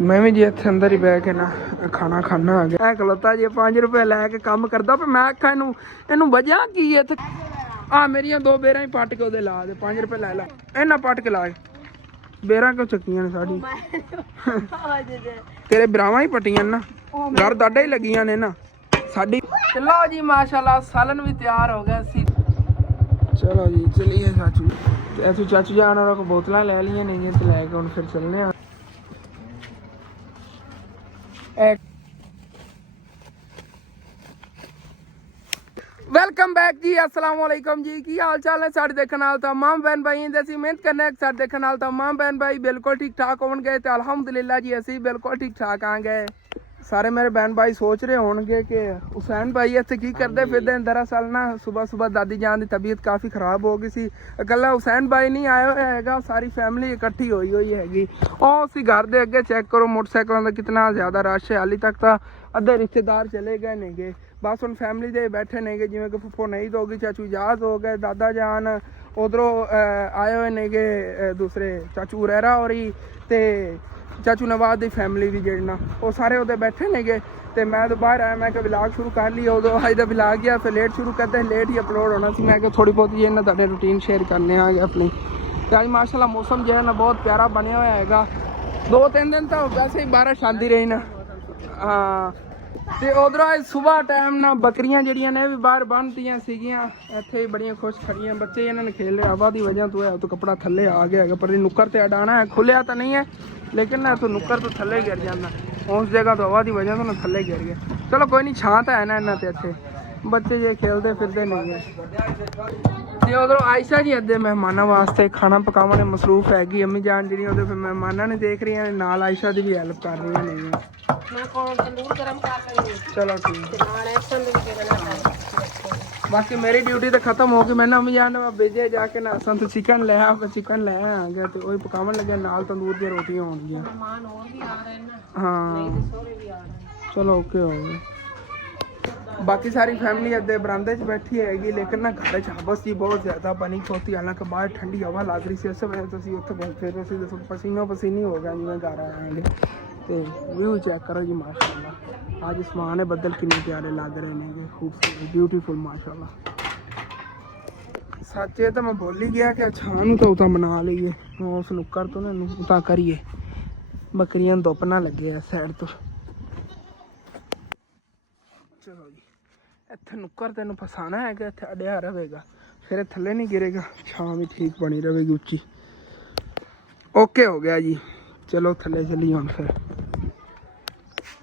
मैं भी जी इत्थे अंदर ही बह के ना खाना खाना आ गया खलोता जी 5 रुपए लैके काम करदा पर मैं आखा इनू वजह की है इत्थे आ मेरियां 2 बेरां ही पट के ओदे ला दे 5 रुपए लै ला इन्ना पट के ला बेरां क्यों चुकियां ने साड़ी तेरे ब्रावां ही पट्टियां ना घर दाडा ही लगियां ने ना साडी चलो जी माशाल्लाह सालन भी तैयार हो गया सी चलो जी चलिए चाचू ऐसे चाचू जान और को बोतलां ले लियां नहीं ते लैके हुण फिर चलने आ वेलकम बैक जी अस्सलाम वालेकुम जी की हाल चाल है साढ़े देखने वाले तमाम बहन भाई जैसी उम्मीद करने साढ़े देखने वाले तमाम बहन भाई बिल्कुल ठीक ठाक हो गए तो अल्हम्दुलिल्लाह जी असी बिल्कुल ठीक ठाक आ गए सारे मेरे बहन भाई सोच रहे होंगे कि हुसैन भाई इत्थे की करते फिरदे दरअसल ना सुबह सुबह दादी जान की तबीयत काफ़ी खराब हो गई सी इकल्ला हुसैन भाई नहीं आया होया हैगा सारी फैमिली इकट्ठी होई हुई हैगी और उसी घर दे अगे चेक करो मोटरसाइकिलों का कितना ज़्यादा रश है हाली तक तो अद्धे रिश्तेदार चले गए नेगे बस हम फैमिली दे बैठे नेगे जिवें कि फुफो नहीं होगी चाचू इजाज हो गए दादा जान उधरों आए हुए नेगे दूसरे चाचू रहरा और ही ते चाचू नवाज की फैमिली भी जेड़ी ना वो सारे उधर बैठे नेगे तो मैं तो बाहर आया मैं विलाग शुरू कर लिया उदो अज का विलाग गया फिर लेट शुरू करते लेट ही अपलोड होना सी मैं थोड़ी बहुत ये ना तुहाडे रूटीन शेयर करने आ गया अपनी तो अज माशाल्लाह मौसम जो है ना बहुत प्यारा बनया हुआ हैगा 2-3 दिन तो वैसे ही बारिश आती रही ना हाँ ਤੇ ਉਧਰੋਂ ਅੱਜ ਸਵੇਰ ਟਾਈਮ ਨਾ ਬੱਕਰੀਆਂ ਜਿਹੜੀਆਂ ਨੇ ਵੀ ਬਾਹਰ ਬੰਨ੍ਹਤੀਆਂ ਸੀਗੀਆਂ ਇੱਥੇ ਹੀ ਬੜੀਆਂ ਖੁਸ਼ ਖੜੀਆਂ ਬੱਚੇ ਇਹਨਾਂ ਨੇ ਖੇਲ ਰਿਹਾ ਹਵਾ ਦੀ ਵਜ੍ਹਾ ਤੋਂ ਹੈ ਤੋਂ ਕੱਪੜਾ ਥੱਲੇ ਆ ਗਿਆ ਹੈਗਾ ਪਰ ਇਹ ਨੁੱਕਰ ਤੇ ਅਡਾਣਾ ਹੈ ਖੁੱਲਿਆ ਤਾਂ ਨਹੀਂ ਹੈ ਲੇਕਿਨ ਨਾ ਤੋਂ ਨੁੱਕਰ ਤੋਂ ਥੱਲੇ ਗਿਰ ਜਾਂਦਾ ਉਸ ਜਗ੍ਹਾ ਤੋਂ ਹਵਾ ਦੀ ਵਜ੍ਹਾ ਤੋਂ ਨਾ ਥੱਲੇ ਗਿਰ ਗਿਆ ਚਲੋ ਕੋਈ ਨਹੀਂ ਛਾਂ ਤਾਂ ਹੈ ਨਾ ਇਹਨਾਂ ਤੇ ਇੱਥੇ ਬੱਚੇ ਜੇ ਖੇਲਦੇ ਫਿਰਦੇ ਨਹੀਂ ਹੈ ਤੇ ਉਧਰੋਂ ਆਇਸ਼ਾ ਜੀ ਅੱਧੇ ਮਹਿਮਾਨਾਂ ਵਾਸਤੇ ਖਾਣਾ ਪਕਾਉਣ ਦੇ ਮਸਰੂਫ ਹੈਗੀ ਅੰਮੀ ਜਾਨ ਜਿਹੜੀਆਂ ਉਹਦੇ ਫਿਰ ਮਹਿਮਾਨਾਂ ਨੇ ਦੇਖ ਰਹੀਆਂ ਨੇ ਨਾਲ ਆਇਸ਼ਾ ਦੀ ਵੀ ਹੈਲਪ ਕਰ ਰਹੀਆਂ ਨੇ चलो ठीक बाकी मेरी ड्यूटी तो खत्म होगी मैं ना अम्मी जान भेजे जाके ना असन तो चिकन ले चिकन ले आ गया तो वही पकावन लगे नाल तंदूर दी रोटियां होंगी हाँ चलो ओके हो गए बाकी सारी फैमिली अद्धे बरामदे च बैठी हैगी लेकिन ना घर च हबस ही बहुत ज़्यादा बनी खोती हालांकि बाहर ठंडी हवा लग रही सी इस वजह से असीं उत्थे फिर असीं पसीनो पसीनी हो गया जिवें घर आएंगे तो व्यू चेक करो जी माशाल्लाह आज आसमान है बदल कितने प्यारे लग रहे हैं खूबसूरत ब्यूटीफुल माशाल्लाह सच है तो मैं बोल ही गया कि छां तो उता बना लीए उस नुक्कर तो ना उता करिए बकरियां धुप ना लगे इस साइड तो चलो जी इत्थे नुक्कर तेन फसाना है कि इत्थे अड़िया रहेगा फिर थले नहीं गिरेगा छां भी ठीक बनी रहेगी उच्ची ओके हो गया जी चलो थले चली हम फिर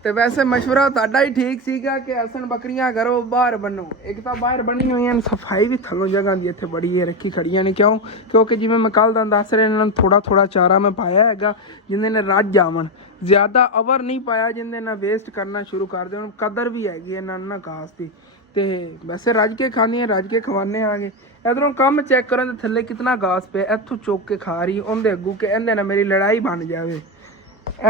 तो वैसे मशवरा तुहाडा ही ठीक सीगा कि असन बकरियां करो बाहर बनो एक तो बाहर बनी हुई सफाई भी थलों जगह की इतने बड़ी है रखी खड़ियां ने क्यों क्योंकि जिवें मैं कल दस रहे इन्होंने थोड़ा थोड़ा चारा मैं पाया हैगा जिंदे ने रज जावन ज़्यादा अवर नहीं पाया जिंदे ना वेस्ट करना शुरू कर दे कदर भी हैगी इन्होंने ना घास की तो वैसे रज के खानी रज के खवाने आ गए इधरों कम चेक करो तो थले कितना घास पे इत्थों चुक के खा रही उनके अगू के इन्हें ना मेरी लड़ाई बन जाए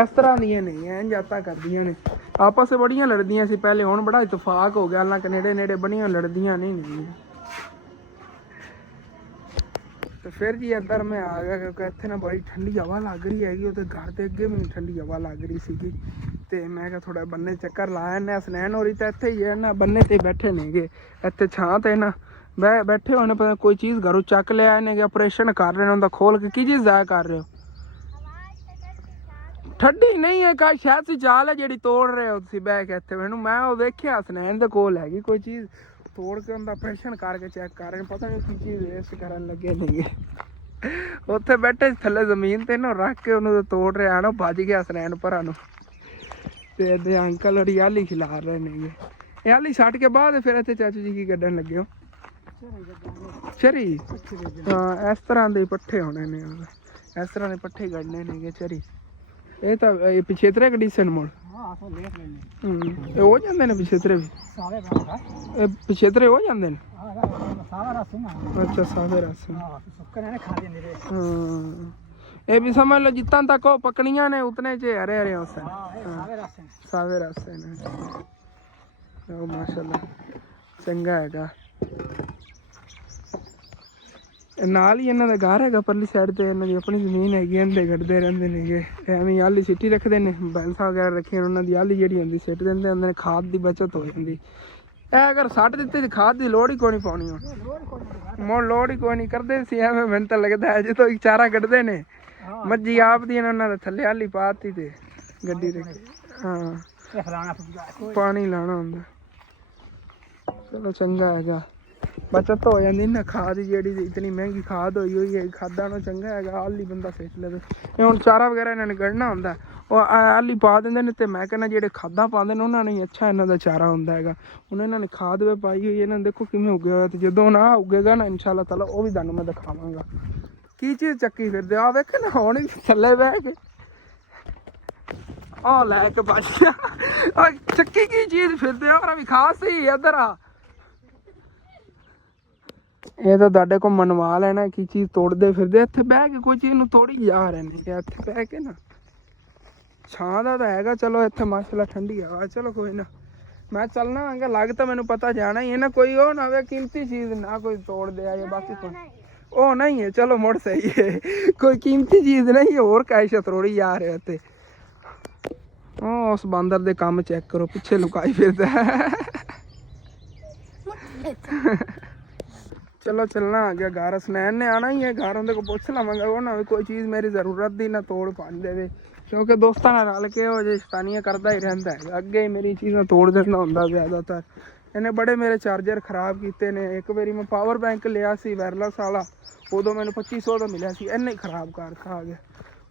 इस तरह दी नहीं है जाता करदियां ने आपस में बड़ियां लड़दियां सी पहले हुण बड़ा इतफाक हो गया हालांकि नेड़े नेड़े बड़ियां लड़दियां नहीं तो फिर जी अंदर मैं आ गया क्योंकि इत्थे ना बड़ी ठंडी हवा लग रही हैगी तो घर के अगे भी ठंडी हवा लग रही सीगी तो मैं क्या थोड़ा बन्ने चक्कर लाया ने हसनैन होरी तो इत्थे ही है ना बन्ने ते बैठे नेगे इत्थे छां ते ना बैठे होने पता कोई चीज़ घरों चक लिया इन्हें ऑपरेशन कर रहे हैं उनका खोल के की चीज़ ज़ाया कर रहे हो ठंडी नहीं है का शायद सी चाल है जी तोड़ रहे हो तुम बह के इतने मैनू मैं वेख्या हसनैन दे कोल हैगी कोई चीज़ तोड़ के उनका ऑपरेशन करके चेक कर रहे हैं पता नहीं की चीज़ वेस्ट करन लगे नहीं उत्थे बैठे थले जमीन ते ना रख के उन्होंने तोड़ रहे हैं ना भज गया हसनैन भरा ते अंकल और आली खिला रहे ने ये आली सट के बाद फिर इतने चाचू जी की कड्ढन लगे हो चरी हाँ इस तरह के पट्ठे होने ने इस तरह के पट्ठे कड्ढने ने चरी ये तो पिछेतरे कंडीशन मोड़ हो जाते हैं पिछेतरे भी पिछेतरे हो जाते हैं अच्छा सावे रस ये भी समझ लो जितना तक वो पकड़ियां ने उतने च हरे हरे हो सावे रस माशाल्लाह चंगा है ਨਾਲ ਹੀ ਇਹਨਾਂ ਦਾ ਘਰ ਹੈਗਾ ਪਰਲੀ ਸਾਈਡ ਤੇ, ਇਹਨਾਂ ਦੀ ਆਪਣੀ ਜ਼ਮੀਨ ਹੈਗੀ, ਇਹਦੇ ਕੱਢਦੇ ਰਹਿੰਦੇ ਨੇਗੇ ਐਵੇਂ ਆਲੀ ਸਿੱਟੀ ਰੱਖਦੇ ਨੇ, ਬੈਂਸਾਂ ਵਗੈਰਾ ਰੱਖੀਆਂ ਉਹਨਾਂ ਦੀ ਆਲੀ ਜਿਹੜੀ ਹੁੰਦੀ ਸਿੱਟ ਦਿੰਦੇ ਹੁੰਦੇ ਨੇ, ਖਾਦ ਦੀ ਬਚਤ ਹੋ ਜਾਂਦੀ। ਇਹ ਅਗਰ ਸੱਟ ਦਿੱਤੀ ਤੇ ਖਾਦ ਦੀ ਲੋੜ ਹੀ ਕੋਈ ਨਹੀਂ ਪਾਉਣੀ, ਹੁਣ ਲੋੜ ਹੀ ਕੋਈ ਨਹੀਂ ਕਰਦੇ ਸੀ ਐਵੇਂ। ਮੈਨੂੰ ਤਾਂ ਲੱਗਦਾ ਹੈ ਜਦੋਂ ਚਾਰਾ ਕੱਢਦੇ ਨੇ ਮੱਝੀ ਆਪ ਦੀ ਉਹਨਾਂ ਦਾ ਥੱਲੇ ਆਲੀ ਪਾਤੀ ਤੇ ਗੱਡੀ ਰੱਖੀ, ਹਾਂ ਪਾਣੀ ਲਾਣਾ ਹੁੰਦਾ। ਚਲੋ ਚੰਗਾ ਹੈਗਾ, ਬਚਤ ਹੋ ਜਾਂਦੀ ਨਾ ਖਾਦ ਜਿਹੜੀ ਇਤਨੀ ਮਹਿੰਗੀ ਖਾਦ ਹੋਈ ਹੈ, ਖਾਦਾਂ ਨੂੰ ਚੰਗਾ ਹੈਗਾ ਆਲੀ ਬੰਦਾ ਸਿੱਟ ਲਵੇ। ਇਹ ਹੁਣ ਚਾਰਾ ਵਗੈਰਾ ਇਹਨਾਂ ਨੇ ਕੱਢਣਾ ਹੁੰਦਾ, ਉਹ ਆਲੀ ਪਾ ਦਿੰਦੇ ਨੇ, ਤੇ ਮੈਂ ਕਹਿੰਦਾ ਜਿਹੜੇ ਖਾਦਾਂ ਪਾਉਂਦੇ ਨੇ ਉਹਨਾਂ ਨੇ ਅੱਛਾ ਇਹਨਾਂ ਦਾ ਚਾਰਾ ਹੁੰਦਾ ਹੈਗਾ। ਹੁਣ ਇਹਨਾਂ ਨੇ ਖਾਦ ਵੀ ਪਾਈ ਹੋਈ, ਇਹਨਾਂ ਨੇ ਦੇਖੋ ਕਿਵੇਂ ਉੱਗਿਆ ਹੋਇਆ, ਤੇ ਜਦੋਂ ਨਾ ਉੱਗੇਗਾ ਨਾ ਇਨਸ਼ਾ ਅੱਲਾਹ ਤਾਲਾ ਉਹ ਵੀ ਤੁਹਾਨੂੰ ਮੈਂ ਦਿਖਾਵਾਂਗਾ। ਕੀ ਚੀਜ਼ ਚੱਕੀ ਫਿਰਦੇ ਆ ਵੇਖ ਨਾ, ਹੁਣ ਵੀ ਥੱਲੇ ਬਹਿ ਕੇ ਆ ਲੈ ਕੇ ਬਚ ਗਿਆ। ਚੱਕੀ ਕੀ ਚੀਜ਼ ਫਿਰਦੇ ਆ ਵੀ ਖਾਸ ਹੀ ਇੱਧਰ ਆ। ਇਹ ਤਾਂ ਤੁਹਾਡੇ ਕੋਲ ਮਨਵਾ ਲੈਣਾ ਕੀ ਚੀਜ਼ ਤੋੜਦੇ ਫਿਰਦੇ, ਇੱਥੇ ਬਹਿ ਕੇ ਕੋਈ ਚੀਜ਼ ਨੂੰ ਤੋੜੀ ਜਾ ਰਹੇ ਨੇ, ਇੱਥੇ ਬਹਿ ਕੇ ਨਾ ਛਾਂ ਦਾ ਤਾਂ ਹੈਗਾ। ਚਲੋ ਇੱਥੇ ਮਾਸ਼ਾਅੱਲਾ ਠੰਡੀ ਹਵਾ, ਚਲੋ ਕੋਈ ਨਾ ਮੈਂ ਚੱਲਣਾ ਆਂਗਾ। ਲੱਗ ਤਾਂ ਮੈਨੂੰ ਪਤਾ ਜਾਣਾ ਹੀ ਹੈ ਨਾ, ਕੋਈ ਉਹ ਨਾ ਹੋਵੇ ਕੀਮਤੀ ਚੀਜ਼ ਨਾ ਕੋਈ ਤੋੜ ਦੇ ਆ, ਬਾਕੀ ਕੋਈ ਉਹ ਨਹੀਂ ਹੈ। ਚਲੋ ਮੁੜ ਸਹੀ ਹੈ, ਕੋਈ ਕੀਮਤੀ ਚੀਜ਼ ਨਹੀਂ, ਹੋਰ ਕੈਸ਼ ਤੋੜੀ ਜਾ ਰਹੇ ਉੱਥੇ। ਉਹ ਉਸ ਬਾਂਦਰ ਦੇ ਕੰਮ ਚੈੱਕ ਕਰੋ, ਪਿੱਛੇ ਲੁਕਾਈ ਫਿਰਦਾ। ਚਲੋ ਚੱਲਣਾ ਆ ਗਿਆ ਘਰ, ਸੁਨੈਨ ਨੇ ਆਣਾ ਹੀ ਹੈ ਘਰ, ਉਹਦੇ ਕੋਲ ਪੁੱਛ ਲਵਾਂਗਾ ਉਹ ਨਾ ਵੀ ਕੋਈ ਚੀਜ਼ ਮੇਰੀ ਜ਼ਰੂਰਤ ਦੀ ਨਾ ਤੋੜ ਪਾਣ ਦੇਵੇ, ਕਿਉਂਕਿ ਦੋਸਤਾਂ ਨਾਲ ਰਲ ਕੇ ਉਹ ਜੇ ਸ਼ੈਤਾਨੀਆਂ ਕਰਦਾ ਹੀ ਰਹਿੰਦਾ ਹੈ। ਅੱਗੇ ਹੀ ਮੇਰੀ ਚੀਜ਼ਾਂ ਤੋੜ ਦਿੰਦਾ ਹੁੰਦਾ ਜ਼ਿਆਦਾਤਰ। ਇਹਨੇ ਬੜੇ ਮੇਰੇ ਚਾਰਜਰ ਖ਼ਰਾਬ ਕੀਤੇ ਨੇ। ਇੱਕ ਵਾਰੀ ਮੈਂ ਪਾਵਰ ਬੈਂਕ ਲਿਆ ਸੀ ਵਾਇਰਲੈਸ ਵਾਲਾ, ਉਦੋਂ ਮੈਨੂੰ 2500 ਦਾ ਮਿਲਿਆ ਸੀ, ਇਹਨੇ ਹੀ ਖ਼ਰਾਬ ਕਰਤਾ ਆ ਗਿਆ।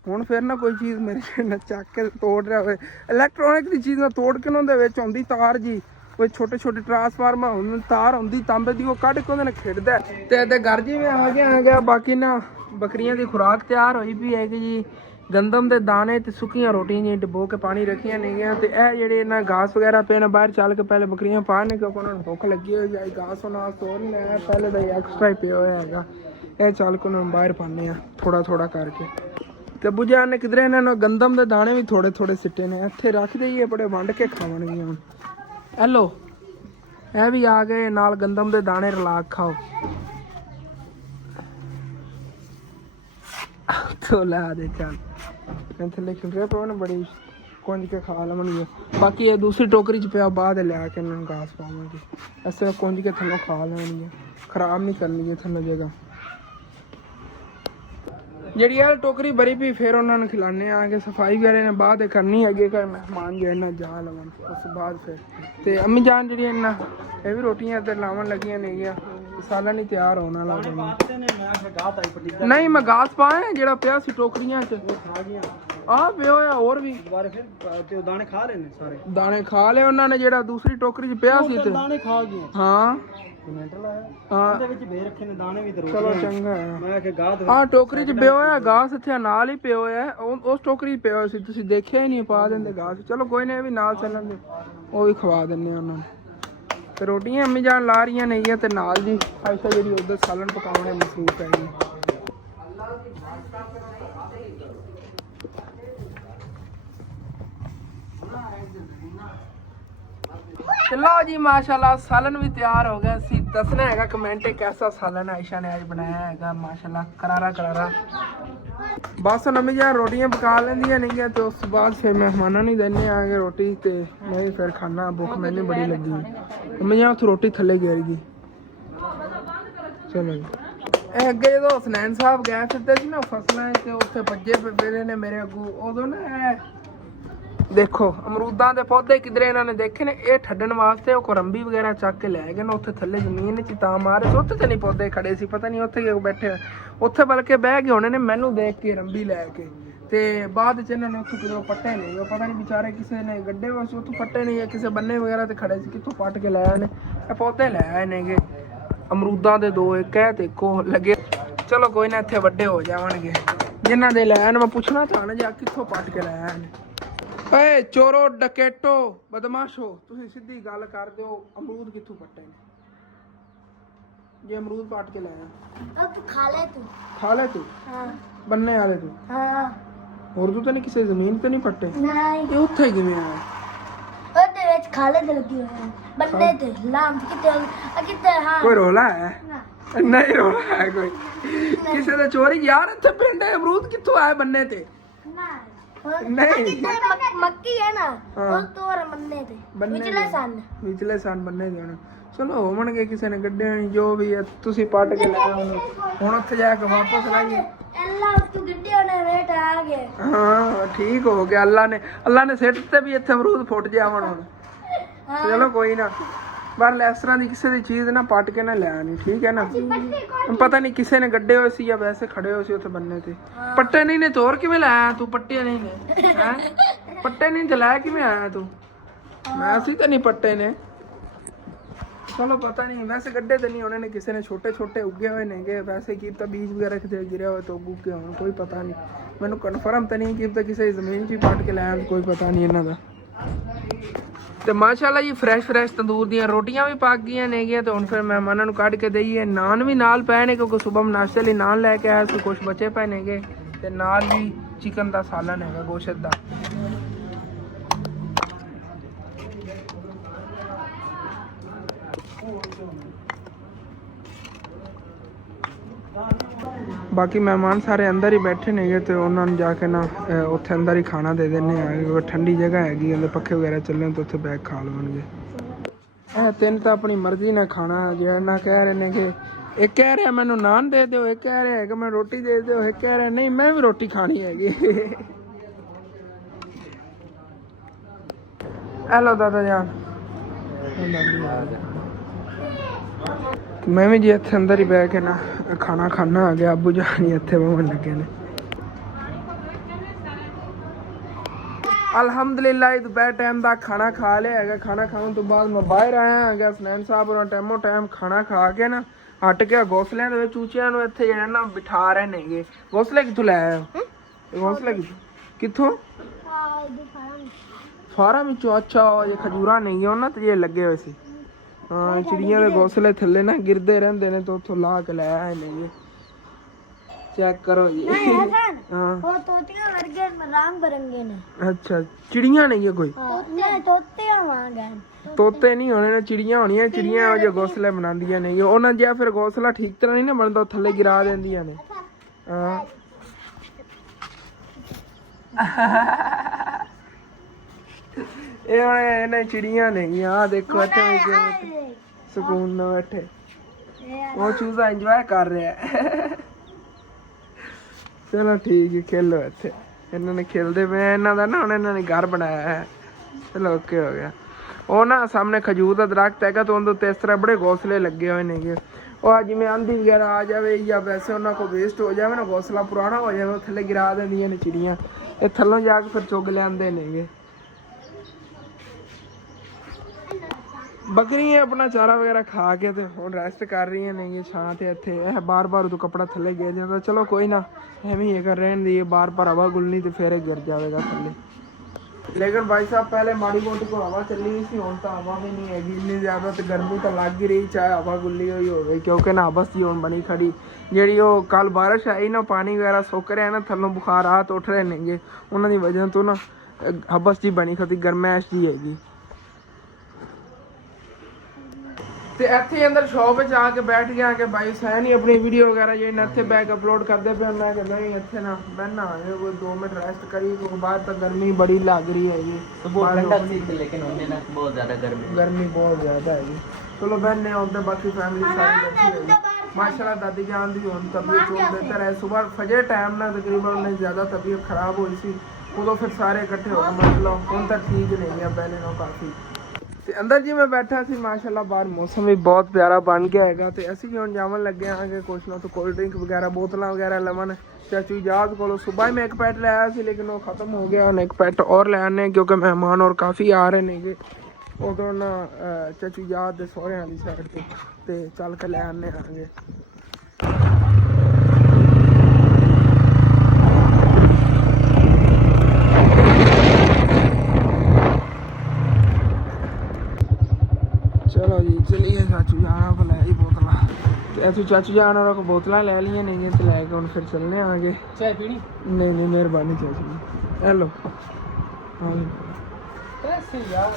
ਹੁਣ ਫਿਰ ਨਾ ਕੋਈ ਚੀਜ਼ ਮੇਰੇ ਨਾਲ ਚੱਕ ਕੇ ਤੋੜ ਰਿਹਾ ਹੋਵੇ, ਇਲੈਕਟ੍ਰੋਨਿਕ ਦੀ ਚੀਜ਼ਾਂ ਤੋੜ ਕੇ ਉਹਦੇ ਵਿੱਚ ਆਉਂਦੀ ਤਾਰ ਜੀ, ਕੋਈ ਛੋਟੇ ਛੋਟੇ ਟਰਾਂਸਫਾਰਮਰ ਹੁੰਦੇ, ਤਾਰ ਹੁੰਦੀ ਤਾਂਬੇ ਦੀ, ਉਹ ਕੱਢ ਕੇ ਉਹਦੇ ਨਾਲ ਖੇਡਦਾ। ਤੇ ਇਹਦੇ ਘਰ ਜਿਵੇਂ ਆ ਗਿਆ। ਬਾਕੀ ਨਾ ਬੱਕਰੀਆਂ ਦੀ ਖੁਰਾਕ ਤਿਆਰ ਹੋਈ ਪਈ ਹੈਗੀ ਜੀ, ਗੰਦਮ ਦੇ ਦਾਣੇ ਤੇ ਸੁੱਕੀਆਂ ਰੋਟੀਆਂ ਜੀ ਡਬੋ ਕੇ ਪਾਣੀ ਰੱਖੀਆਂ ਨੇਗੀਆਂ। ਤੇ ਇਹ ਜਿਹੜੇ ਇਹਨਾਂ ਘਾਸ ਵਗੈਰਾ ਪਏ ਨੇ ਬਾਹਰ ਚੱਲ ਕੇ ਪਹਿਲੇ ਬੱਕਰੀਆਂ ਪਾਣ, ਕਿਉਂਕਿ ਉਹਨਾਂ ਨੂੰ ਭੁੱਖ ਲੱਗੀ ਹੋਈ ਹੈ। ਘਾਸ ਉਹਨਾਂ ਤੋੜ ਨਹੀਂ ਲੈਣਾ, ਪਹਿਲੇ ਦਾ ਐਕਸਟਰਾ ਹੀ ਪਿਆ ਹੋਇਆ ਹੈਗਾ, ਇਹ ਚੱਲ ਕੇ ਉਹਨਾਂ ਨੂੰ ਬਾਹਰ ਪਾਉਂਦੇ ਆ ਥੋੜਾ ਥੋੜਾ ਕਰਕੇ। ਤੇ ਬੁਝਾ ਨੇ ਕਿਧਰੇ ਇਹਨਾਂ ਨੂੰ ਗੰਦਮ ਦੇ ਦਾਣੇ ਵੀ ਥੋੜੇ ਥੋੜੇ ਸਿੱਟੇ ਨੇ, ਇੱਥੇ ਰੱਖ ਦੇਈਏ ਬੜੇ ਵੰਡ ਕੇ ਖਾਵਣਗੀਆਂ ਹੁਣ। ਹੈਲੋ ਇਹ ਵੀ ਆ ਗਏ ਨਾਲ, ਗੰਦਮ ਦੇ ਦਾਣੇ ਰਲਾ ਖਾਓ। ਤੋ ਲਾ ਦੇ ਚੱਲ ਥੱਲੇ ਖਿਲਰਿਆ ਪਿਆ ਨਾ, ਬੜੀ ਕੁੰਜ ਕੇ ਖਾ ਲਵਣਗੇ। ਬਾਕੀ ਇਹ ਦੂਸਰੀ ਟੋਕਰੀ 'ਚ ਪਿਆ, ਬਾਅਦ ਲਿਆ ਕੇ ਇਹਨਾਂ ਨੂੰ ਘਾਸ ਪਾਵਾਂਗੇ। ਇਸ ਤਰ੍ਹਾਂ ਕੁੰਜ ਕੇ ਥੱਲੋਂ ਖਾ ਲੈਣਗੇ, ਖਰਾਬ ਨਹੀਂ ਕਰਨਗੇ ਥੱਲੋਂ ਜਗ੍ਹਾ। ਜਿਹੜੀ ਇਹ ਟੋਕਰੀ ਭਰੀ ਪਈ ਫਿਰ ਉਹਨਾਂ ਨੂੰ ਖਿਲਾਣੇ ਆਗੇ। ਸਫਾਈ ਵਗੈਰਾ ਨੇ ਬਾਅਦ ਕਰਨੀ ਹੈਗੀ, ਘਰ ਮਹਿਮਾਨ ਜਿਹੜੇ ਨਾ ਜਾ ਲਵਣ ਉਸ ਤੋਂ ਬਾਅਦ ਫਿਰ। ਤੇ ਅੰਮੀ ਜਾਨ ਜਿਹੜੀ ਇਹਨਾਂ ਇਹ ਵੀ ਰੋਟੀਆਂ ਇੱਧਰ ਲਾਉਣ ਲੱਗੀਆਂ ਨੇਗੀਆਂ, ਸਾਲਾ ਨਹੀਂ ਤਿਆਰ ਹੋਣ ਵਾਲਾ। ਨਹੀਂ ਮੈਂ ਗਾਸ ਪਾਇਆ ਜਿਹੜਾ ਪਿਆ ਸੀ ਟੋਕਰੀਆਂ 'ਚ, ਆਹ ਪਿਓ ਆ ਹੋਰ ਵੀ ਦਾਣੇ ਖਾ ਲਏ ਨੇ ਸਾਰੇ, ਦਾਣੇ ਖਾ ਲਏ ਉਹਨਾਂ ਨੇ, ਜਿਹੜਾ ਦੂਸਰੀ ਟੋਕਰੀ 'ਚ ਪਿਆ ਸੀ ਤੇ ਦਾਣੇ ਖਾ ਗਏ। ਹਾਂ ਚਲੋ ਚੰਗਾ ਹੈ। ਆਹ ਟੋਕਰੀ 'ਚ ਪਿਓ ਆ ਘਾਸ, ਇੱਥੇ ਨਾਲ ਹੀ ਪਿਓ ਹੈ, ਉਸ ਟੋਕਰੀ 'ਚ ਪਿਓ ਸੀ, ਤੁਸੀਂ ਦੇਖਿਆ ਹੀ ਨਹੀਂ, ਪਾ ਦਿੰਦੇ ਘਾਸ। ਚਲੋ ਕੋਈ ਨਹੀਂ, ਇਹ ਵੀ ਨਾਲ ਚੱਲਣਗੇ, ਉਹ ਵੀ ਖਵਾ ਦਿੰਦੇ ਉਹਨਾਂ ਨੂੰ। ਤੇ ਰੋਟੀਆਂ ਅੰਮੀ ਜਾਨ ਲਾ ਰਹੀਆਂ ਨੇਗੀਆਂ, ਤੇ ਨਾਲ ਜੀ ਆਇਸ਼ਾ ਜਿਹੜੀ ਉਧਰ ਸਾਲਣ ਪਕਾਉਣੇ ਮਸਰੂਫ ਹੈਗੀ। चलो जी माशाल्लाह सालन भी तैयार हो गया सी। दसना है कमेंट कैसा सालन आयशा ने आज बनाया है माशाल्लाह, करारा करारा। बस नमी जान रोटियां पका लेंदियां नहीं तो उस बाद फिर मेहमानों नहीं देने आगे रोटी, तो मैं फिर खाना, भुख मैंने बड़ी लगी। नमी जान उत्थे रोटी थले गिर गई। चलो जी अगे जो हसनैन साहब गए फिरते सी ना फसलों ते उत्थे भज्जे फिरदे ने मेरे अगू, उदों ना देखो अमरूदां दे पौधे किधरे इन्होंने देखे ने, ये ठड्डन वास्ते वो कोरंबी वगैरह चक के लै गए ना, उत्थे थल्ले जमीन च तां मारे सी, उत्थे ते नहीं पौधे खड़े सी, पता नहीं उत्थे बैठे उत्थे बल्कि बह गए होने ने मैनू देख के रंबी लैके। ते बाद च इन्होंने उत्थे किधरों पट्टे नहीं, वो पता नहीं बेचारे किसी ने गड्ढे वास्ते उत्थों पट्टे नहीं, किसी बन्ने वगैरह ते खड़े सी, कित्थों पट के लै आए ने, पौधे लै आए ने अमरूदां दे दो, एक है ते इक लगे। चलो कोई ना, इत्थे वड्डे हो जावणगे जिन्हां दे लै आए, मैं पुछना चाहना जी कित्थों पट के लै आए ने। ਓਏ ਚੋਰੋ ਡਕੈਟੋ ਬਦਮਾਸ਼ੋ, ਤੁਸੀਂ ਸਿੱਧੀ ਗੱਲ ਕਰ ਦਿਓ, ਅਮਰੂਦ ਕਿੱਥੋਂ ਪੱਟੇ ਨੇ? ਜੇ ਅਮਰੂਦ ਪੱਟ ਕੇ ਲਾਇਆ ਅਬ ਖਾ ਲੈ ਤੂੰ। ਹਾਂ ਬੰਨੇ ਵਾਲੇ ਤੂੰ? ਹਾਂ। ਹੋਰ ਤੂੰ ਤਾਂ ਨਹੀਂ ਕਿਸੇ ਜ਼ਮੀਨ ਤੇ ਨਹੀਂ ਪੱਟੇ? ਨਹੀਂ। ਇਹ ਉੱਥੇ ਕਿਵੇਂ ਆਇਆ? ਉਹਦੇ ਵਿੱਚ ਖਾਲੇ ਦੇ ਲੱਗੀ ਹੋਈ ਬੰਨੇ ਤੇ ਲਾਮ ਕਿਤੇ ਹਾਂ। ਕੋਈ ਰੋਲਾ ਹੈ? ਨਹੀਂ ਰੋਣਾ ਹੈ ਕੋਈ ਕਿਸੇ ਦਾ ਚੋਰੀ ਯਾਰ ਇੱਥੇ ਪਿੰਡ ਅਮਰੂਦ ਕਿੱਥੋਂ ਆਏ ਬੰਨੇ ਤੇ ਨਹੀਂ ਮੱਕੀ ਹੈ ਨਾ ਉਹ ਤੋਰ ਮੰਨੇ ਤੇ ਵਿਚਲੇ ਸਨ ਬੰਨੇ ਦੇ ਹੁਣ ਚਲੋ ਹੋਣਗੇ ਕਿਸੇ ਨੇ ਗੱਡੇ ਨਹੀਂ ਜੋ ਵੀ ਹੈ ਤੁਸੀਂ ਪੱਟ ਕੇ ਲੈ ਆਓ ਹੁਣ ਉੱਥੇ ਜਾ ਕੇ ਵਾਪਸ ਲਾਈਏ ਹਾਂ ਠੀਕ ਹੋ ਗਿਆ ਅੱਲਾ ਨੇ ਸਿੱਟ ਤੇ ਵੀ ਇੱਥੇ ਅਮਰੂਦ ਫੁੱਟ ਜਾਵਣ ਹੁਣ ਚਲੋ ਕੋਈ ਨਾ ਪਰ ਇਸ ਤਰ੍ਹਾਂ ਦੀ ਕਿਸੇ ਦੀ ਚੀਜ਼ ਨਾ ਪੱਟ ਕੇ ਨਾ ਲੈ ਆਣੀ ਠੀਕ ਹੈ ਨਾ ਪਤਾ ਨਹੀਂ ਕਿਸੇ ਨੇ ਗੱਡੇ ਹੋਏ ਸੀ ਜਾਂ ਵੈਸੇ ਖੜੇ ਹੋਏ ਸੀ ਉੱਥੇ ਬੰਨੇ ਤੇ ਪੱਟੇ ਨਹੀਂ ਨੇ ਤੋਰ ਕਿਵੇਂ ਲਾਇਆ ਤੂੰ ਪੱਟੇ ਨਹੀਂ ਨੇ ਹੈ ਪੱਟੇ ਨਹੀਂ ਤੇ ਲਾਇਆ ਕਿਵੇਂ ਆਇਆ ਤੂੰ ਮੈਂ ਅਸੀਂ ਤਾਂ ਨਹੀਂ ਪੱਟੇ ਨੇ ਚਲੋ ਪਤਾ ਨਹੀਂ ਵੈਸੇ ਗੱਡੇ ਤੇ ਨਹੀਂ ਉਹਨਾਂ ਨੇ ਕਿਸੇ ਨੇ ਛੋਟੇ ਛੋਟੇ ਉੱਗੇ ਹੋਏ ਨੇਗੇ ਵੈਸੇ ਕੀ ਤਾਂ ਬੀਜ ਵਗੈਰਾ ਕਿਤੇ ਗਿਰਿਆ ਹੋਇਆ ਤਾਂ ਉੱਗ ਕੇ ਹੋਣ ਕੋਈ ਪਤਾ ਨਹੀਂ ਮੈਨੂੰ ਕਨਫਰਮ ਤਾਂ ਨਹੀਂ ਕਿ ਤਾਂ ਕਿਸੇ ਜ਼ਮੀਨ 'ਚ ਹੀ ਪੱਟ ਕੇ ਲਾਇਆ ਕੋਈ ਪਤਾ ਨਹੀਂ ਇਹਨਾਂ ਦਾ ਤੇ ਮਾਸ਼ਾਅੱਲਾ ਜੀ ਫਰੈਸ਼ ਤੰਦੂਰ ਦੀਆਂ ਰੋਟੀਆਂ ਵੀ ਪੱਕ ਗਈਆਂ ਨੇਗੀਆਂ ਤੇ ਹੁਣ ਫਿਰ ਮਹਿਮਾਨਾਂ ਨੂੰ ਕੱਢ ਕੇ ਦਈਏ ਨਾਨ ਵੀ ਨਾਲ ਪਏ ਨੇ ਕਿਉਂਕਿ ਸਵੇਰ ਨਾਸ਼ਤੇ ਲਈ ਨਾਨ ਲੈ ਕੇ ਆਇਆ ਸੀ ਕੁਝ ਬਚੇ ਪਏ ਨੇਗੇ ਤੇ ਨਾਲ ਹੀ ਚਿਕਨ ਦਾ ਸਾਲਨ ਹੈਗਾ ਗੋਸ਼ਤ ਦਾ ਬਾਕੀ ਮਹਿਮਾਨ ਸਾਰੇ ਅੰਦਰ ਹੀ ਬੈਠੇ ਨੇਗੇ ਤੇ ਉਹਨਾਂ ਨੂੰ ਜਾ ਕੇ ਨਾ ਉੱਥੇ ਅੰਦਰ ਹੀ ਖਾਣਾ ਦੇ ਦਿੰਦੇ ਆ ਕਿਉਂਕਿ ਠੰਡੀ ਜਗ੍ਹਾ ਹੈਗੀ ਉਹਦੇ ਪੱਖੇ ਵਗੈਰਾ ਚੱਲਣ ਤੇ ਉੱਥੇ ਬੈਠ ਖਾ ਲਵਣਗੇ ਇਹ ਤਿੰਨ ਤਾਂ ਆਪਣੀ ਮਰਜ਼ੀ ਨਾਲ ਖਾਣਾ ਜਿਹੜਾ ਨਾ ਕਹਿ ਰਹੇ ਨੇ ਕਿ ਇੱਕ ਕਹਿ ਰਿਹਾ ਮੈਨੂੰ ਨਾਨ ਦੇ ਦਿਓ ਇੱਕ ਕਹਿ ਰਿਹਾ ਕਿ ਮੈਂ ਰੋਟੀ ਦੇ ਦਿਓ ਇੱਕ ਕਹਿ ਰਿਹਾ ਨਹੀਂ ਮੈਂ ਵੀ ਰੋਟੀ ਖਾਣੀ ਹੈਗੀ ਹੈਲੋ ਦਾਦਾ ਜਾਨ ਮੈਂ ਵੀ ਜੀ ਇੱਥੇ ਅੰਦਰ ਹੀ ਬਹਿ ਕੇ ਨਾ ਖਾਣਾ ਖਾਣਾ ਆ ਗਿਆ ਅੱਬੂ ਜਾਨ ਇੱਥੇ ਬਵਣ ਲੱਗੇ ਨੇ ਅਲਹਮਦੁਲਿਲਾ ਦੁਪਹਿਰ ਟਾਈਮ ਦਾ ਖਾਣਾ ਖਾ ਲਿਆ ਹੈਗਾ ਖਾਣਾ ਖਾਣ ਤੋਂ ਬਾਅਦ ਮੈਂ ਬਾਹਰ ਆਇਆ ਹੈਗਾ ਸਨੈਨ ਸਾਹਿਬ ਉਹਨਾਂ ਟਾਈਮੋ ਟਾਈਮ ਖਾਣਾ ਖਾ ਕੇ ਨਾ ਹਟ ਕੇ ਘੋਸਲਿਆਂ ਦੇ ਵਿੱਚ ਚੂਚਿਆਂ ਨੂੰ ਇੱਥੇ ਜਿਹੜਾ ਨਾ ਬਿਠਾ ਰਹੇ ਨੇਗੇ ਘੋਸਲੇ ਕਿੱਥੋਂ ਲੈ ਆਏ ਹੋ ਘੋਸਲੇ ਕਿੱਥੋਂ ਫਾਰਮ ਵਿੱਚੋਂ ਅੱਛਾ ਇਹ ਖਜੂਰਾਂ ਨਹੀਂ ਉਹਨਾਂ ਤੇ ਜੇ ਲੱਗੇ ਹੋਏ ਸੀ ਹਾਂ ਚਿੜੀਆਂ ਦੇ ਘੋਸਲੇ ਥੱਲੇ ਨਾ ਗਿਰਦੇ ਰਹਿੰਦੇ ਨੇ ਤਾਂ ਉੱਥੋਂ ਲਾ ਕੇ ਲੈ ਆਏ ਨੇ ਜੀ ਚੈੱਕ ਕਰੋ ਜੀ ਹਾਂ ਉਹ ਤੋਤੀਆਂ ਵਰਗੇ ਰੰਗ ਬਰੰਗੇ ਨੇ ਅੱਛਾ ਚਿੜੀਆਂ ਨਹੀਂ ਹੈ ਕੋਈ ਨਹੀਂ ਤੋਤੇ ਵਾਂਗੇ ਤੋਤੇ ਨਹੀਂ ਹੋਣੇ ਨੇ ਚਿੜੀਆਂ ਹੋਣੀਆਂ ਚਿੜੀਆਂ ਜੋ ਘੋਸਲੇ ਬਣਾਉਂਦੀਆਂ ਨੇ ਉਹਨਾਂ ਜਿਹਾ ਫਿਰ ਘੋਸਲਾ ਠੀਕ ਤਰ੍ਹਾਂ ਨਹੀਂ ਨਾ ਬਣਦਾ ਥੱਲੇ ਗਿਰਾ ਦਿੰਦੀਆਂ ਨੇ ਹਾਂ ਇਹ ਹੁਣ ਇਹਨੇ ਚਿੜੀਆਂ ਨਹੀਂ ਆ ਦੇਖੋ ਇੱਥੇ ਸਕੂਨ ਨਾਲ ਬੈਠੇ ਉਹ ਚੂਜ਼ਾ ਇੰਜੋਏ ਕਰ ਰਿਹਾ ਚਲੋ ਠੀਕ ਹੈ ਖੇਲੋ ਇੱਥੇ ਇਹਨਾਂ ਨੇ ਖੇਲਦੇ ਪਏ ਇਹਨਾਂ ਦਾ ਨਾ ਹੁਣ ਇਹਨਾਂ ਨੇ ਘਰ ਬਣਾਇਆ ਹੈ ਚਲੋ ਓਕੇ ਹੋ ਗਿਆ ਉਹ ਨਾ ਸਾਹਮਣੇ ਖਜੂਰ ਦਾ ਦਰਖਤ ਹੈਗਾ ਤਾਂ ਉਹਦੇ ਉੱਤੇ ਇਸ ਤਰ੍ਹਾਂ ਬੜੇ ਘੋਸਲੇ ਲੱਗੇ ਹੋਏ ਨੇਗੇ ਉਹ ਜਿਵੇਂ ਆਂधी ਵਗੈਰਾ ਆ ਜਾਵੇ ਜਾਂ ਵੈਸੇ ਉਹਨਾਂ ਕੋਲ ਵੇਸਟ ਹੋ ਜਾਵੇ ਨਾ ਘੋਸਲਾ ਪੁਰਾਣਾ ਹੋ ਜਾਵੇ ਉਹ ਥੱਲੇ ਗਿਰਾ ਦਿੰਦੀਆਂ ਨੇ ਚਿੜੀਆਂ ਇਹ ਥੱਲੋਂ ਜਾ ਕੇ ਫਿਰ ਚੁੱਗ ਲਿਆਂਦੇ ਨੇਗੇ ਬੱਕਰੀਆਂ ਆਪਣਾ ਚਾਰਾ ਵਗੈਰਾ ਖਾ ਕੇ ਤੇ ਹੁਣ ਰੈਸਟ ਕਰ ਰਹੀਆਂ ਨੇ ਛਾਂ ਤੇ ਇੱਥੇ ਇਹ ਬਾਰ ਤੋਂ ਕੱਪੜਾ ਥੱਲੇ ਗਿਰ ਜਾਂਦਾ ਚਲੋ ਕੋਈ ਨਾ ਐਵੇਂ ਹੀ ਕਰ ਰਹਿਣ ਦੀ ਬਾਰ ਹਵਾ ਗੁਲਣੀ ਤੇ ਫਿਰ ਗਿਰ ਜਾਵੇਗਾ ਥੱਲੇ ਲੇਕਿਨ ਭਾਈ ਸਾਹਿਬ ਪਹਿਲੇ ਮਾੜੀ ਮੋਟੀ ਕੋ ਹਵਾ ਚੱਲੀ ਹੋਈ ਸੀ ਹੁਣ ਤਾਂ ਹਵਾ ਵੀ ਨਹੀਂ ਹੈਗੀ ਇੰਨੀ ਜ਼ਿਆਦਾ ਤੇ ਗਰਮੀ ਤਾਂ ਲੱਗ ਹੀ ਰਹੀ ਚਾਹੇ ਹਵਾ ਗੁੱਲੀ ਹੋਈ ਹੋਵੇ ਕਿਉਂਕਿ ਨਾ ਹਬਸ ਜੀ ਹੁਣ ਬਣੀ ਖੜੀ ਜਿਹੜੀ ਉਹ ਕੱਲ ਬਾਰਿਸ਼ ਆਈ ਨਾ ਪਾਣੀ ਵਗੈਰਾ ਸੁੱਕ ਰਿਹਾ ਨਾ ਥੱਲੋਂ ਬੁਖਾਰਾਤ ਉੱਠ ਰਹੇ ਨੇਗੇ ਉਹਨਾਂ ਦੀ ਵਜ੍ਹਾ ਤੋਂ ਨਾ ਹਬਸ ਜੀ ਬਣੀ ਖੜੀ ਗਰਮੈਸ਼ ਜੀ ਹੈਗੀ ਤੇ ਇੱਥੇ ਅੰਦਰ ਸ਼ੌਪ ਵਿੱਚ ਆ ਕੇ ਬੈਠ ਗਿਆ ਕਿ ਭਾਈ ਸੈਨ ਹੀ ਆਪਣੀ ਵੀਡੀਓ ਵਗੈਰਾ ਜਿਹੜੀ ਇੱਥੇ ਬੈਕ ਅਪਲੋਡ ਕਰਦੇ ਪਏ ਮੈਂ ਕਹਿੰਦਾ ਨਹੀਂ ਇੱਥੇ ਨਾ ਬਹਿਣਾ ਹੈ ਕੋਈ 2 ਮਿੰਟ ਰੈਸਟ ਕਰੀ ਕਿਉਂਕਿ ਬਾਹਰ ਤਾਂ ਗਰਮੀ ਬੜੀ ਲੱਗ ਰਹੀ ਹੈਗੀ ਬਹੁਤ ਠੰਡਾ ਸੀ ਲੇਕਿਨ ਉਹਨੇ ਨਾ ਬਹੁਤ ਜ਼ਿਆਦਾ ਗਰਮੀ ਬਹੁਤ ਜ਼ਿਆਦਾ ਹੈਗੀ ਚਲੋ ਬਹਿਨੇ ਉੱਧਰ ਬਾਕੀ ਫੈਮਿਲੀ ਸਾਰੀ ਬੈਠੀ ਹੋਈ ਮਾਸ਼ਾਅੱਲਾ ਦਾਦੀ ਜਾਨ ਦੀ ਹੁਣ ਤਬੀਅਤ ਬਹੁਤ ਬਿਹਤਰ ਹੈ ਸਵੇਰ ਫਜਰ ਟਾਈਮ ਨਾਲ ਤਕਰੀਬਨ ਉਹਨੇ ਜ਼ਿਆਦਾ ਤਬੀਅਤ ਖਰਾਬ ਹੋਈ ਸੀ ਉਦੋਂ ਫਿਰ ਸਾਰੇ ਇਕੱਠੇ ਹੋ ਕੇ ਮਤਲਬ ਹੁਣ ਤਾਂ ਠੀਕ ਨਹੀਂ ਹੈ ਪਹਿਲੇ ਨਾਲੋਂ ਕਾਫੀ ਤੇ ਅੰਦਰ ਜੀ ਮੈਂ ਬੈਠਾ ਸੀ ਮਾਸ਼ਾਅੱਲਾ ਬਾਹਰ ਮੌਸਮ ਵੀ ਬਹੁਤ ਪਿਆਰਾ ਬਣ ਗਿਆ ਹੈਗਾ ਤੇ ਅਸੀਂ ਵੀ ਹੁਣ ਜਾਵਣ ਲੱਗੇ ਆਂਗੇ ਕੁਛ ਨਾ ਤਾਂ ਕੋਲਡ ਡਰਿੰਕ ਵਗੈਰਾ ਬੋਤਲਾਂ ਵਗੈਰਾ ਲਵਣ ਚਾਚੂ ਇਜਾਜ਼ ਕੋਲੋਂ ਸਵੇਰ ਮੈਂ ਇੱਕ ਪੈਟ ਲੈ ਆਇਆ ਸੀ ਲੇਕਿਨ ਉਹ ਖਤਮ ਹੋ ਗਿਆ ਹੁਣ ਇੱਕ ਪੈਟ ਔਰ ਲੈ ਆਨੇ ਕਿਉਂਕਿ ਮਹਿਮਾਨ ਔਰ ਕਾਫੀ ਆ ਰਹੇ ਨੇਗੇ ਉਦੋਂ ਨਾ ਚਾਚੂ ਇਜਾਜ਼ ਦੇ ਸਹੁਰਿਆਂ ਦੀ ਸਾਈਡ ਤੇ ਚੱਲ ਕੇ ਲੈ ਆਨੇ ਆਂਗੇ चलो जी चलिए चाचू जान को लै बोतल ऐसे चाचू जान को बोतल ले लिया नहीं तो लैके हम फिर चलने आगे चाय पीनी नहीं मेहरबानी चाचू जी हेलो हाँ पैसे यार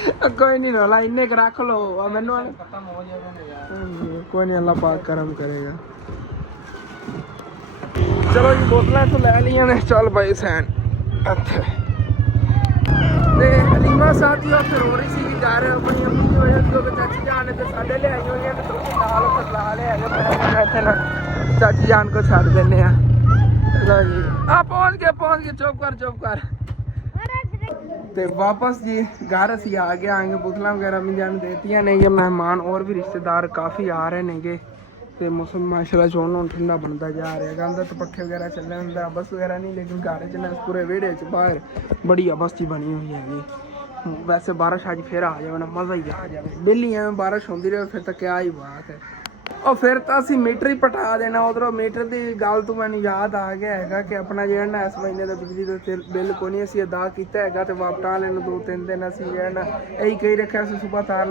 कोई नहीं रोला इन्ने क रख लो मैनू खत्म हो जाएगा यार कोई नहीं अल्लाह पाक करम करेगा चलो जी बोतलें तो लै लिया ने चल भाई सैन इत्थे ते हलीमा साहब जी उत्थे रो रही सी घर अपनी अम्मी की वजह से चाची जान ने तो साडे ले आई हुई है तो नाल ला ले आए इत्थे ना चाची जान को छड़ देने आ चलो जी आ पहुंच गए चुप कर ਤੇ ਵਾਪਸ ਜੀ ਘਰ ਅਸੀਂ ਆ ਗਏ ਆਂਗੇ ਬੁਤਲਾਂ ਵਗੈਰਾ ਵੀ ਜਾਨ ਦੇਤੀਆਂ ਨੇ ਇਹ ਮਹਿਮਾਨ और भी रिश्तेदार काफ़ी आ रहे नेगे ਤੇ ਮੌਸਮ ਮਾਸ਼ਾਅੱਲਾ ਚੋਣ ਹੁਣ ਠੰਡਾ ਬਣਦਾ ਜਾ ਰਿਹਾ ਹੈਗਾ ਅੰਦਰ ਤਾਂ ਪੱਖੇ ਵਗੈਰਾ ਚੱਲਣ ਹੁੰਦਾ ਬਸ ਵਗੈਰਾ ਨਹੀਂ ਲੇਕਿਨ ਘਰ ਚ ਨਾ ਪੂਰੇ ਵਿਹੜੇ ਚ ਬਾਹਰ ਬੜੀ ਅਬਸਤੀ ਬਣੀ ਹੋਈ ਹੈਗੀ ਵੈਸੇ ਬਾਰਿਸ਼ ਅੱਜ ਫਿਰ ਆ ਜਾਵੇ ਨਾ ਮਜ਼ਾ ਹੀ ਆ ਜਾਵੇ ਬਿੱਲੀ ਐਵੇਂ ਬਾਰਿਸ਼ ਹੁੰਦੀ ਰਹੇ ਫਿਰ ਤਾਂ ਕਿਆ ਹੀ ਬਾਤ ਹੈ ਉਹ ਫਿਰ ਤਾਂ ਅਸੀਂ ਮੀਟਰ ਹੀ ਪਟਾ ਦੇਣਾ ਉਧਰੋਂ ਮੀਟਰ ਦੀ ਗੱਲ ਤੋਂ ਮੈਨੂੰ ਯਾਦ ਆ ਗਿਆ ਹੈਗਾ ਕਿ ਆਪਣਾ ਜਿਹੜਾ ਨਾ ਇਸ ਮਹੀਨੇ ਦਾ ਬਿਜਲੀ ਦਾ ਬਿੱਲ ਕੋਈ ਨਹੀਂ ਅਸੀਂ ਅਦਾ ਕੀਤਾ ਹੈਗਾ ਤੇ ਵਾਪਟਾ ਲੈਣ ਨੂੰ 2-3 ਦਿਨ ਅਸੀਂ ਜਿਹੜਾ ਨਾ ਇਹੀ ਕਹੀ ਰੱਖਿਆ ਸੀ ਸੁਬਾਹ ਤਾਰ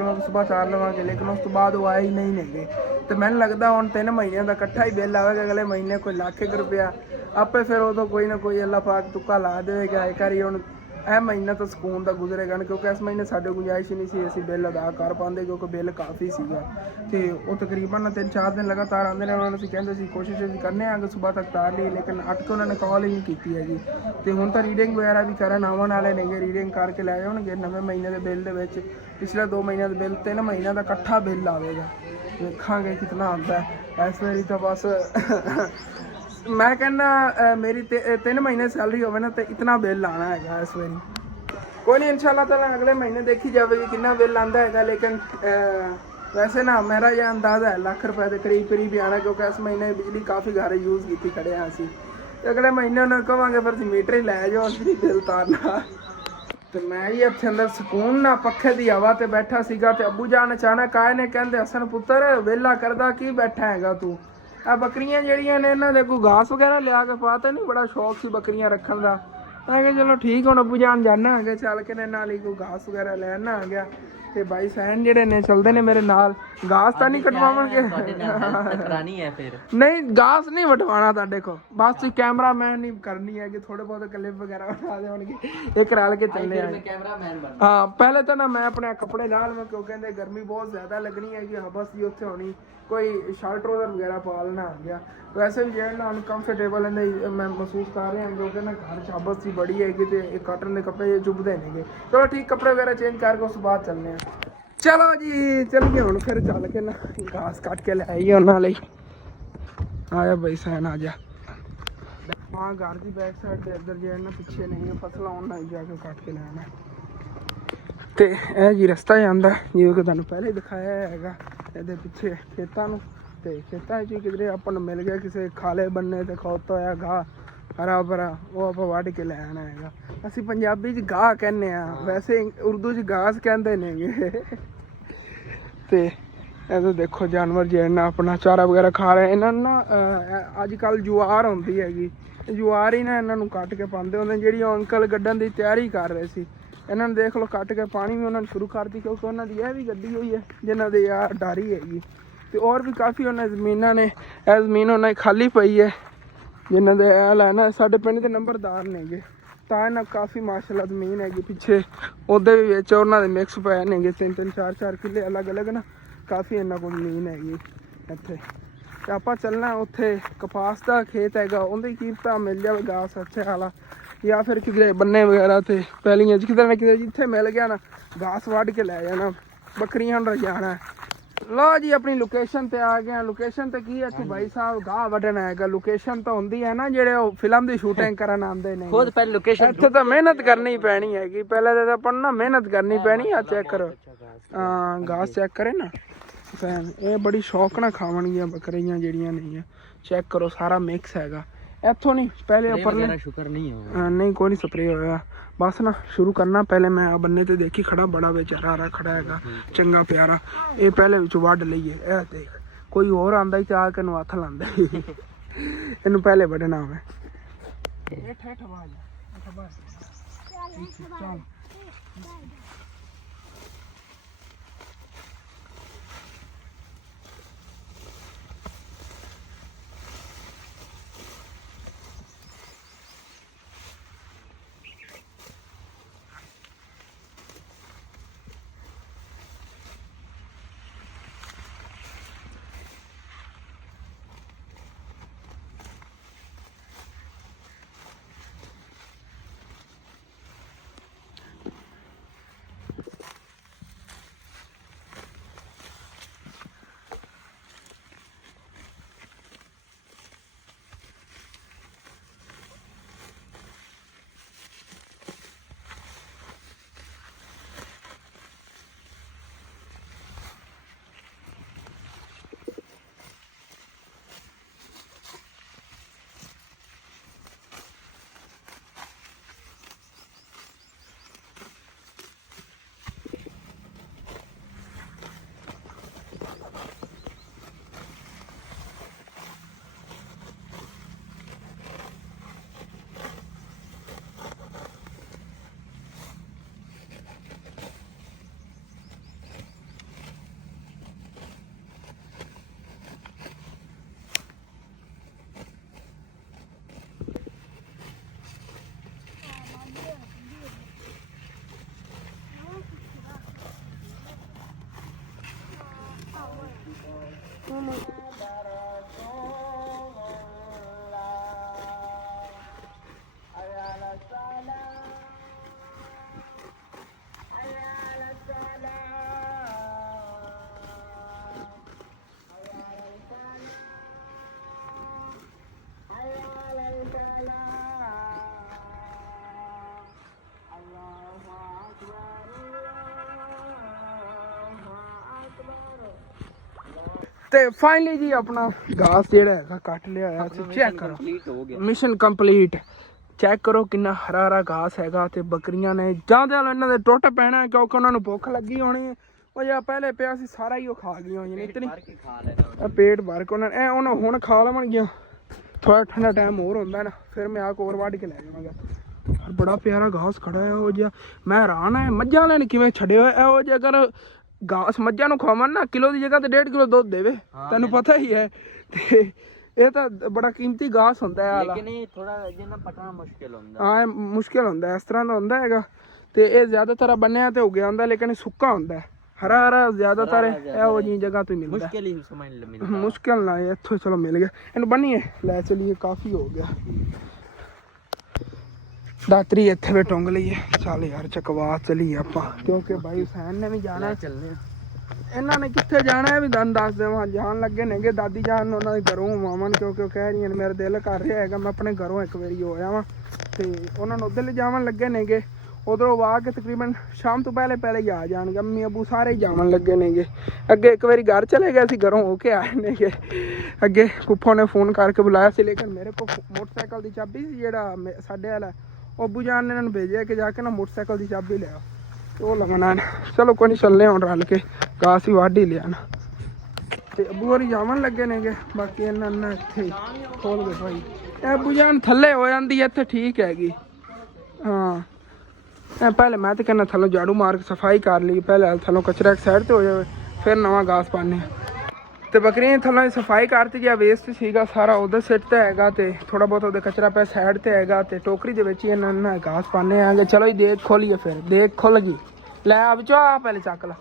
ਲਵਾਂਗੇ ਲੇਕਿਨ ਉਸ ਤੋਂ ਬਾਅਦ ਉਹ ਆਏ ਹੀ ਨਹੀਂ ਨੇਗੇ ਤੇ ਮੈਨੂੰ ਲੱਗਦਾ ਹੁਣ 3 ਮਹੀਨਿਆਂ ਦਾ ਇਕੱਠਾ ਹੀ ਬਿੱਲ ਆਵੇਗਾ ਅਗਲੇ ਮਹੀਨੇ ਕੋਈ ਲੱਖ ਰੁਪਇਆ ਆਪੇ ਫਿਰ ਉਦੋਂ ਕੋਈ ਨਾ ਕੋਈ ਅੱਲਾ ਪਾਕ ਤੁੱਕਾ ਲਾ ਦੇਵੇਗਾ ਇੱਕ ਵਾਰੀ ਹੁਣ ਇਹ ਮਹੀਨਾ ਤਾਂ ਸਕੂਨ ਦਾ ਗੁਜ਼ਰੇਗਾ ਕਿਉਂਕਿ ਇਸ ਮਹੀਨੇ ਸਾਡੇ ਗੁੰਜਾਇਸ਼ ਹੀ ਨਹੀਂ ਸੀ ਅਸੀਂ ਬਿੱਲ ਅਦਾ ਕਰ ਪਾਉਂਦੇ ਕਿਉਂਕਿ ਬਿੱਲ ਕਾਫੀ ਸੀਗਾ ਤੇ ਉਹ ਤਕਰੀਬਨ 3-4 ਦਿਨ ਲਗਾਤਾਰ ਆਉਂਦੇ ਨੇ ਉਹਨਾਂ ਨੂੰ ਅਸੀਂ ਕਹਿੰਦੇ ਸੀ ਕੋਸ਼ਿਸ਼ ਅਸੀਂ ਕਰਨੇ ਆ ਕਿ ਸਵੇਰ ਤੱਕ ਤਾਰ ਲਈ ਲੇਕਿਨ 8 ਤੋਂ ਉਹਨਾਂ ਨੇ ਕਾਲ ਹੀ ਨਹੀਂ ਕੀਤੀ ਹੈਗੀ ਤੇ ਹੁਣ ਤਾਂ ਰੀਡਿੰਗ ਵਗੈਰਾ ਵੀ ਕਰਨ ਆਉਣ ਵਾਲੇ ਨੇਗੇ ਰੀਡਿੰਗ ਕਰਕੇ ਲੈ ਜਾਣਗੇ ਨਵੇਂ ਮਹੀਨੇ ਦੇ ਬਿੱਲ ਦੇ ਵਿੱਚ ਪਿਛਲੇ 2 ਮਹੀਨਿਆਂ ਦੇ ਬਿੱਲ 3 ਮਹੀਨਿਆਂ ਦਾ ਇਕੱਠਾ ਬਿੱਲ ਆਵੇਗਾ ਵੇਖਾਂਗੇ ਕਿੰਨਾ ਆਉਂਦਾ ਇਸ ਵਾਰੀ ਤਾਂ ਬਸ ਮੈਂ ਕਹਿੰਦਾ ਮੇਰੀ 3 ਮਹੀਨੇ ਸੈਲਰੀ ਹੋਵੇ ਨਾ ਤੇ ਇਤਨਾ ਬਿੱਲ ਆਣਾ ਹੈਗਾ ਇਸ ਵਾਰੀ ਕੋਈ ਨਹੀਂ ਇਨਸ਼ਾਅੱਲਾ ਤਾਲਾ ਅਗਲੇ ਮਹੀਨੇ ਦੇਖੀ ਜਾਵੇਗੀ ਕਿੰਨਾ ਬਿੱਲ ਆਂਦਾ ਹੈਗਾ ਲੇਕਿਨ ਵੈਸੇ ਨਾ ਮੇਰਾ ਇਹ ਅੰਦਾਜ਼ਾ ਹੈ ਲੱਖ ਰੁਪਏ ਦੇ ਕਰੀਬ ਹੀ ਆਣਾ ਕਿਉਂਕਿ ਇਸ ਮਹੀਨੇ ਬਿਜਲੀ ਕਾਫੀ ਘਰ ਯੂਜ਼ ਕੀਤੀ ਖੜੇ ਹਾਂ ਅਸੀਂ ਅਗਲੇ ਮਹੀਨੇ ਉਹਨਾਂ ਨੂੰ ਕਹਾਂਗੇ ਫਿਰ ਮੀਟਰ ਹੀ ਲੈ ਜਾਓ ਅਸੀਂ ਬਿੱਲ ਤਾਰਨਾ ਤੇ ਮੈਂ ਹੀ ਇੱਥੇ ਅੰਦਰ ਸਕੂਨ ਨਾਲ ਪੱਖੇ ਦੀ ਹਵਾ ਤੇ ਬੈਠਾ ਸੀਗਾ ਤੇ ਅੱਬੂ ਜਾਨ ਅਚਾਨਕ ਆਏ ਨੇ ਕਹਿੰਦੇ ਹਸਨ ਪੁੱਤਰ ਵਿਹਲਾ ਕਰਦਾ ਕੀ ਬੈਠਾ ਹੈਗਾ ਤੂੰ ਆ ਬੱਕਰੀਆਂ ਜਿਹੜੀਆਂ ਨੇ ਇਹਨਾਂ ਦੇ ਕੋਈ ਘਾਸ ਵਗੈਰਾ ਲਿਆ ਕੇ ਪਾਤਾ ਨਹੀਂ ਬੜਾ ਸ਼ੌਕ ਸੀ ਬੱਕਰੀਆਂ ਰੱਖਣ ਦਾ ਮੈਂ ਕਿਹਾ ਚਲੋ ਠੀਕ ਹੁਣ ਅੱਬੂ ਜਾਨ ਜਾਣਾ ਹੈਗਾ ਚੱਲ ਕੇ ਨਾਲ ਹੀ ਕੋਈ ਘਾਸ ਵਗੈਰਾ ਲੈਣਾ ਆ ਗਿਆ ਤੇ ਬਾਈ ਸੈਨ ਜਿਹੜੇ ਨੇ ਚੱਲਦੇ ਨੇ ਮੇਰੇ ਨਾਲ ਘਾਸ ਤਾਂ ਨਹੀਂ ਕਟਵਾਵਾਂਗੇ ਨਹੀਂ ਘਾਸ ਨਹੀਂ ਵਟਵਾਣਾ ਤੁਹਾਡੇ ਕੋਲ ਬਸ ਤੁਸੀਂ ਕੈਮਰਾਮੈਨ ਨਹੀਂ ਕਰਨੀ ਹੈ ਕਿ ਥੋੜੇ ਬਹੁਤ ਕਲਿੱਪ ਵਗੈਰਾ ਬਣਾ ਦੇਣਗੇ ਇਹ ਰਲ ਕੇ ਚੱਲੇ ਆ ਹਾਂ ਪਹਿਲੇ ਤਾਂ ਨਾ ਮੈਂ ਆਪਣੇ ਕੱਪੜੇ ਨਾਲ ਮੈਂ ਕਿਉਂ ਕਹਿੰਦੇ ਗਰਮੀ ਬਹੁਤ ਜ਼ਿਆਦਾ ਲੱਗਣੀ ਹੈਗੀ ਹਬਸ ਦੀ ਉੱਥੇ ਹੋਣੀ ਕੋਈ ਸ਼ਰਟ ਟਰੋਜ਼ਰ ਵਗੈਰਾ ਪਾ ਲੈਣਾ ਆ ਗਿਆ ਵੈਸੇ ਵੀ ਜਿਹੜਾ ਨਾ ਅਨਕੰਫਰਟੇਬਲ ਮੈਂ ਮਹਿਸੂਸ ਕਰ ਰਿਹਾ ਕਿਉਂਕਿ ਨਾ ਘਰ 'ਚ ਹਬਸ ਦੀ ਬੜੀ ਹੈਗੀ ਤੇ ਇਹ ਕਾਟਨ ਦੇ ਕੱਪੜੇ ਚੁੱਭਦੇ ਨੇਗੇ ਚਲੋ ਠੀਕ ਕੱਪੜੇ ਵਗੈਰਾ ਚੇਂਜ ਕਰਕੇ ਉਸ ਤੋਂ ਬਾਅਦ ਚੱਲਦੇ ਆ ਚਲੋ ਜੀ ਚੱਲੀਏ ਹੁਣ ਫਿਰ ਚੱਲ ਕੇ ਨਾ ਘਾਸ ਕੱਟ ਕੇ ਲੈ ਆਈਏ ਉਹਨਾਂ ਲਈ ਆ ਜਾ ਬਈ ਸੈਨ ਆ ਜਾ ਹਾਂ ਘਰ ਦੀ ਬੈਕ ਸਾਈਡ ਤੇ ਇੱਧਰ ਜਿਹੜਾ ਨਾ ਪਿੱਛੇ ਨਹੀਂ ਫਸਲਾਂ ਉਹਨਾਂ ਹੀ ਜਾ ਕੇ ਕੱਟ ਕੇ ਲੈ ਆਉਣਾ ਤੇ ਇਹ ਜੀ ਰਸਤਾ ਜਾਂਦਾ ਜਿਵੇਂ ਕਿ ਤੁਹਾਨੂੰ ਪਹਿਲੇ ਦਿਖਾਇਆ ਹੈਗਾ ਇਹਦੇ ਪਿੱਛੇ ਖੇਤਾਂ ਨੂੰ ਤੇ ਖੇਤਾਂ 'ਚ ਕਿਧਰੇ ਆਪਾਂ ਨੂੰ ਮਿਲ ਗਿਆ ਕਿਸੇ ਖਾਲੇ ਬੰਨੇ ਤੇ ਖੋਤਾ ਹੋਇਆ ਗਾਹ ਹਰਾ ਭਰਾ ਉਹ ਆਪਾਂ ਵੱਢ ਕੇ ਲੈ ਆਉਣਾ ਹੈਗਾ ਅਸੀਂ ਪੰਜਾਬੀ 'ਚ ਗਾਹ ਕਹਿੰਦੇ ਆ ਵੈਸੇ ਉਰਦੂ 'ਚ ਘਾਸ ਕਹਿੰਦੇ ਨੇਗੇ ਤੇ ਇਹ ਦੇਖੋ ਜਾਨਵਰ ਜਿਹੜੇ ਨਾ ਆਪਣਾ ਚਾਰਾ ਵਗੈਰਾ ਖਾ ਰਹੇ ਇਹਨਾਂ ਨੂੰ ਨਾ ਅੱਜ ਕੱਲ੍ਹ ਜੁਆਰ ਹੁੰਦੀ ਹੈਗੀ ਜੁਆਰ ਹੀ ਨਾ ਇਹਨਾਂ ਨੂੰ ਕੱਟ ਕੇ ਪਾਉਂਦੇ ਹੁੰਦੇ ਜਿਹੜੀ ਉਹ ਅੰਕਲ ਗੱਡਣ ਦੀ ਤਿਆਰੀ ਕਰ ਰਹੇ ਸੀ ਇਹਨਾਂ ਨੂੰ ਦੇਖ ਲਓ ਕੱਟ ਕੇ ਪਾਣੀ ਵੀ ਉਹਨਾਂ ਨੇ ਸ਼ੁਰੂ ਕਰਤੀ ਕਿਉਂਕਿ ਉਹਨਾਂ ਦੀ ਇਹ ਵੀ ਗੱਡੀ ਹੋਈ ਹੈ ਜਿਨ੍ਹਾਂ ਦੇ ਆ ਡਾਰੀ ਹੈਗੀ ਤੇ ਹੋਰ ਵੀ ਕਾਫੀ ਉਹਨਾਂ ਜ਼ਮੀਨਾਂ ਨੇ ਇਹ ਜ਼ਮੀਨ ਉਹਨਾਂ ਦੀ ਖਾਲੀ ਪਈ ਹੈ ਜਿਨ੍ਹਾਂ ਦੇ ਇਹ ਲੈਣਾ ਸਾਡੇ ਪਿੰਡ ਦੇ ਨੰਬਰਦਾਰ ਨੇਗੇ ਤਾਂ ਇਹਨਾਂ ਕਾਫੀ ਮਾਸ਼ਾਅੱਲਾ ਜ਼ਮੀਨ ਹੈਗੀ ਪਿੱਛੇ ਉਹਦੇ ਵੀ ਵਿੱਚ ਉਹਨਾਂ ਦੇ ਮਿਕਸ ਪਏ ਨੇਗੇ 3-3 4-4 ਕਿੱਲੇ ਅਲੱਗ ਨਾ ਕਾਫੀ ਇਹਨਾਂ ਕੋਲ ਜ਼ਮੀਨ ਹੈਗੀ ਇੱਥੇ ਤੇ ਆਪਾਂ ਚੱਲਣਾ ਉੱਥੇ ਕਪਾਸ ਦਾ ਖੇਤ ਹੈਗਾ ਉਹਦੀ ਕੀਮਤਾਂ ਮਿਲ ਜਾਵੇ ਘਾਸ ਅੱਛੇ ਵਾਲਾ ਜਾਂ ਫਿਰ ਕਿਤੇ ਬੰਨੇ ਵਗੈਰਾ ਤੇ ਪਹਿਲੀਆਂ ਕਿਤੇ ਨਾ ਕਿਤੇ ਜਿੱਥੇ ਮਿਲ ਗਿਆ ਨਾ ਘਾਸ ਵੱਢ ਕੇ ਲੈ ਜਾਣਾ ਬੱਕਰੀਆਂ ਨੂੰ ਰਜਾਣਾ ਲਓ ਜੀ ਆਪਣੀ ਲੋਕੇਸ਼ਨ ਤੇ ਆ ਗਏ ਲੋਕੇਸ਼ਨ ਤੇ ਕੀ ਹੈ ਕਿ ਭਾਈ ਸਾਹਿਬ ਗਾਹ ਵੱਢਣਾ ਹੈਗਾ ਲੋਕੇਸ਼ਨ ਤਾਂ ਹੁੰਦੀ ਹੈ ਨਾ ਜਿਹੜੇ ਉਹ ਫਿਲਮ ਦੀ ਸ਼ੂਟਿੰਗ ਕਰਨ ਆਉਂਦੇ ਨੇ ਖੁਦ ਪਹਿਲੇ ਲੋਕੇਸ਼ਨ ਇੱਥੇ ਤਾਂ ਮਿਹਨਤ ਕਰਨੀ ਪੈਣੀ ਹੈਗੀ ਪਹਿਲੇ ਤਾਂ ਆਪਾਂ ਨੂੰ ਨਾ ਮਿਹਨਤ ਕਰਨੀ ਪੈਣੀ ਆ ਚੈੱਕ ਕਰੋ ਹਾਂ ਘਾਸ ਚੈੱਕ ਕਰੇ ਨਾ ਇਹ ਬੜੀ ਸ਼ੌਕ ਨਾਲ ਖਾਵਣਗੀਆਂ ਬੱਕਰੀਆਂ ਜਿਹੜੀਆਂ ਨਹੀਂ ਚੈੱਕ ਕਰੋ ਸਾਰਾ ਮਿਕਸ ਹੈਗਾ ਇੱਥੋਂ ਨਹੀਂ ਪਹਿਲੇ ਉੱਪਰ ਸ਼ੁਕਰ ਨਹੀਂ ਨਹੀਂ ਕੋਈ ਨਹੀਂ ਸਪਰੇ ਹੋਇਆ ਬਸ ਨਾ ਸ਼ੁਰੂ ਕਰਨਾ ਪਹਿਲੇ ਮੈਂ ਬੰਨੇ ਤੇ ਦੇਖੀ ਖੜਾ ਬੜਾ ਬੇਚਾਰਾ ਖੜਾ ਹੈਗਾ ਚੰਗਾ ਪਿਆਰਾ ਇਹ ਪਹਿਲੇ ਵਿੱਚ ਵੱਢ ਲਈਏ ਇਹ ਦੇਖ ਕੋਈ ਹੋਰ ਆਂਦਾ ਹੀ ਤੇ ਆ ਕੇ ਨੂੰ ਹੱਥ ਲਾਂਦਾ ਇਹਨੂੰ ਪਹਿਲੇ ਵੱਢਣਾ ਮੈਂ ਇਹ ਠੇਠ ਆਵਾਜ਼ ਚੱਲ ਤੇ ਫਾਈਨਲੀ ਜੀ ਆਪਣਾ ਘਾਸ ਜਿਹੜਾ ਹੈਗਾ ਕੱਟ ਲਿਆ ਹੋਇਆ ਸੀ। ਚੈੱਕ ਕਰੋ, कंप्लीट हो गया। Mission complete. ਚੈੱਕ ਕਰੋ ਕਿੰਨਾ ਹਰਾ ਹਰਾ ਘਾਸ ਹੈਗਾ ਤੇ ਬੱਕਰੀਆਂ ਨੇ ਜਾਂਦੇ ਇਹਨਾਂ ਦੇ ਟੁੱਟ ਪੈਣਾ ਕਿਉਂਕਿ ਉਹਨਾਂ ਨੂੰ ਭੁੱਖ ਲੱਗੀ ਹੋਣੀ ਹੈ। ਉਹ ਜਿਹੜਾ ਪਹਿਲੇ ਪਿਆ ਸੀ ਸਾਰਾ ਹੀ ਉਹ ਖਾ ਗਈਆਂ ਹੋਈਆਂ ਨੇ ਇਤਨੀ भर के खा लेना। ਪੇਟ ਭਰ ਕੇ ਉਹਨਾਂ ਹੁਣ ਖਾ ਲਵਣਗੀਆਂ। ਥੋੜਾ ਠੰਡਾ ਟਾਈਮ ਹੋਰ ਹੁੰਦਾ ਨਾ ਫਿਰ ਮੈਂ ਆ ਕੋਰ ਵੱਢ ਕੇ ਲੈ ਜਾਵਾਂਗਾ। ਔਰ ਬੜਾ ਪਿਆਰਾ ਘਾਸ ਖੜਾ ਹੈ ਉਹ ਜਿਹਾ। ਮੈਂ ਹੈਰਾਨ ਹੈ ਮੱਝਾਂ ਵਾਲਿਆਂ ਨੇ ਕਿਵੇਂ ਛੱਡਿਆ ਹੋਇਆ ਇਹੋ ਜਿਹਾ। ਅਗਰ ਘਾਸ ਮੱਝਾਂ ਨੂੰ ਖਵਾਉਣ ਨਾ ਕਿਲੋ ਦੀ ਜਗ੍ਹਾ ਤੇ 1.5 ਕਿਲੋ ਦੁੱਧ ਦੇਵੇ। ਤੈਨੂੰ ਪਤਾ ਹੀ ਹੈ ਤੇ ਇਹ ਤਾਂ ਬੜਾ ਕੀਮਤੀ ਘਾਸ ਹੁੰਦਾ ਹੈ ਆਲਾ। लेकिन ये थोड़ा जिन्ना पटना मुश्किल होता ਹਾਂ ਇਹ ਮੁਸ਼ਕਿਲ ਹੁੰਦਾ ਇਸ ਤਰ੍ਹਾਂ ਦਾ ਹੁੰਦਾ ਹੈਗਾ ਤੇ ਇਹ ਜ਼ਿਆਦਾਤਰ ਬੰਨਿਆ ਤੇ ਉੱਗਿਆ ਹੁੰਦਾ ਲੇਕਿਨ ਇਹ ਸੁੱਕਾ ਹੁੰਦਾ ਹਰਾ ਹਰਾ ਜ਼ਿਆਦਾਤਰ ਇਹੋ ਜਿਹੀ ਜਗ੍ਹਾ ਤੋਂ ਹੀ ਮਿਲਦਾ। मुश्किल ही समझ मिलता। ਮੁਸ਼ਕਿਲ ਨਾ ਇੱਥੋਂ ਚਲੋ ਮਿਲ ਗਿਆ। ਇਹਨੂੰ ਬੰਨੀਏ ਲੈ ਚਲੀਏ ਕਾਫੀ ਹੋ ਗਿਆ। ਦਾਤਰੀ ਇੱਥੇ ਵੀ ਟੁੰਗ ਲਈਏ। ਚੱਲ ਯਾਰ ਚਕਵਾ ਚਲੀਏ ਆਪਾਂ ਕਿਉਂਕਿ ਭਾਈ ਹੁਸੈਨ ਨੇ ਵੀ ਜਾਣਾ। चलने ਇਹਨਾਂ ਨੇ ਕਿੱਥੇ ਜਾਣਾ ਇਹ ਵੀ ਤੁਹਾਨੂੰ ਦੱਸ ਦੇਵਾਂ। ਜਾਣ ਲੱਗੇ ਨੇਗੇ ਦਾਦੀ ਜਾਨ ਉਹਨਾਂ ਦੇ ਘਰੋਂ ਮਾਮਨ ਕਿਉਂਕਿ ਉਹ ਕਹਿ ਰਹੀਆਂ ਨੇ ਮੇਰਾ ਦਿਲ ਕਰ ਰਿਹਾ ਹੈਗਾ ਮੈਂ ਆਪਣੇ ਘਰੋਂ ਇੱਕ ਵਾਰੀ ਹੋ ਆਵਾਂ ਤੇ ਉਹਨਾਂ ਨੂੰ ਉੱਧਰ ਲਿਜਾਵਣ ਲੱਗੇ ਨੇਗੇ। ਉਧਰੋਂ ਆ ਕੇ ਤਕਰੀਬਨ ਸ਼ਾਮ ਤੋਂ ਪਹਿਲੇ ਹੀ ਆ ਜਾਣਗੇ। ਅੰਮੀ ਅਬੂ ਸਾਰੇ ਹੀ ਜਾਵਣ ਲੱਗੇ ਨੇਗੇ। ਅੱਗੇ ਇੱਕ ਵਾਰੀ ਘਰ ਚਲੇ ਗਏ ਸੀ ਘਰੋਂ ਹੋ ਕੇ ਆਏ ਨੇਗੇ। ਅੱਗੇ ਫੁੱਫੋ ਨੇ ਫੋਨ ਕਰਕੇ ਬੁਲਾਇਆ ਸੀ ਲੇਕਿਨ ਮੇਰੇ ਕੋਲ ਮੋਟਰਸਾਈਕਲ ਦੀ ਚਾਬੀ ਸੀ ਜਿਹੜਾ ਸਾਡੇ ਵਾਲਾ ਉਹ ਅਬੂ ਜਾਨ ਨੇ ਇਹਨਾਂ ਨੂੰ ਭੇਜਿਆ ਕਿ ਜਾ ਕੇ ਨਾ ਮੋਟਰਸਾਈਕਲ ਦੀ ਚਾਬੀ ਲਿਆਓ ਤੇ ਉਹ ਲੱਗਣਾ। ਚਲੋ ਕੋਈ ਨਹੀਂ ਚੱਲੇ ਹੁਣ ਰਲ ਕੇ ਘਾਸ ਹੀ ਵੱਢ ਹੀ ਲਿਆ ਨਾ ਤੇ ਅਬੂ ਹੋਰੀ ਜਾਵਣ ਲੱਗੇ ਨੇਗੇ। ਬਾਕੀ ਇਹਨਾਂ ਨੇ ਇੱਥੇ ਖੋਲ ਗਏ ਭਾਈ। ਇਹ ਅਬੂ ਜਾਨ ਥੱਲੇ ਹੋ ਜਾਂਦੀ ਇੱਥੇ ਠੀਕ ਹੈਗੀ। ਹਾਂ ਪਹਿਲੇ ਮੈਂ ਤਾਂ ਕਹਿੰਦਾ ਥੱਲੋਂ ਝਾੜੂ ਮਾਰ ਕੇ ਸਫਾਈ ਕਰ ਲਈ। ਪਹਿਲੇ ਥੱਲੋਂ ਕਚਰਾ ਇੱਕ ਸਾਈਡ ਤੇ ਹੋ ਜਾਵੇ ਫਿਰ ਨਵਾਂ ਘਾਸ ਪਾਉਂਦੇ ਤੇ ਬੱਕਰੀਆਂ ਥੱਲੋਂ ਦੀ ਸਫਾਈ ਕਰਤੀ ਗਿਆ। ਵੇਸਟ ਸੀਗਾ ਸਾਰਾ ਉਧਰ ਸਿੱਟ ਤੇ ਹੈਗਾ ਤੇ ਥੋੜਾ ਬਹੁਤ ਉਹਦੇ ਕਚਰਾ ਪਿਆ ਸਾਈਡ ਤੇ ਹੈਗਾ ਤੇ ਟੋਕਰੀ ਦੇ ਵਿੱਚ ਹੀ ਇਹਨਾਂ ਨੇ ਘਾਸ ਪਾਉਂਦੇ ਆਂਗੇ। ਚਲੋ ਜੀ ਦੇਖ ਖੋਲੀਏ ਫਿਰ ਦੇਖ ਖੁੱਲ ਗਈ। ਲੈ ਆ ਵਿੱਚੋਂ ਆ ਪਹਿਲੇ ਚੱਕ ਲਾ।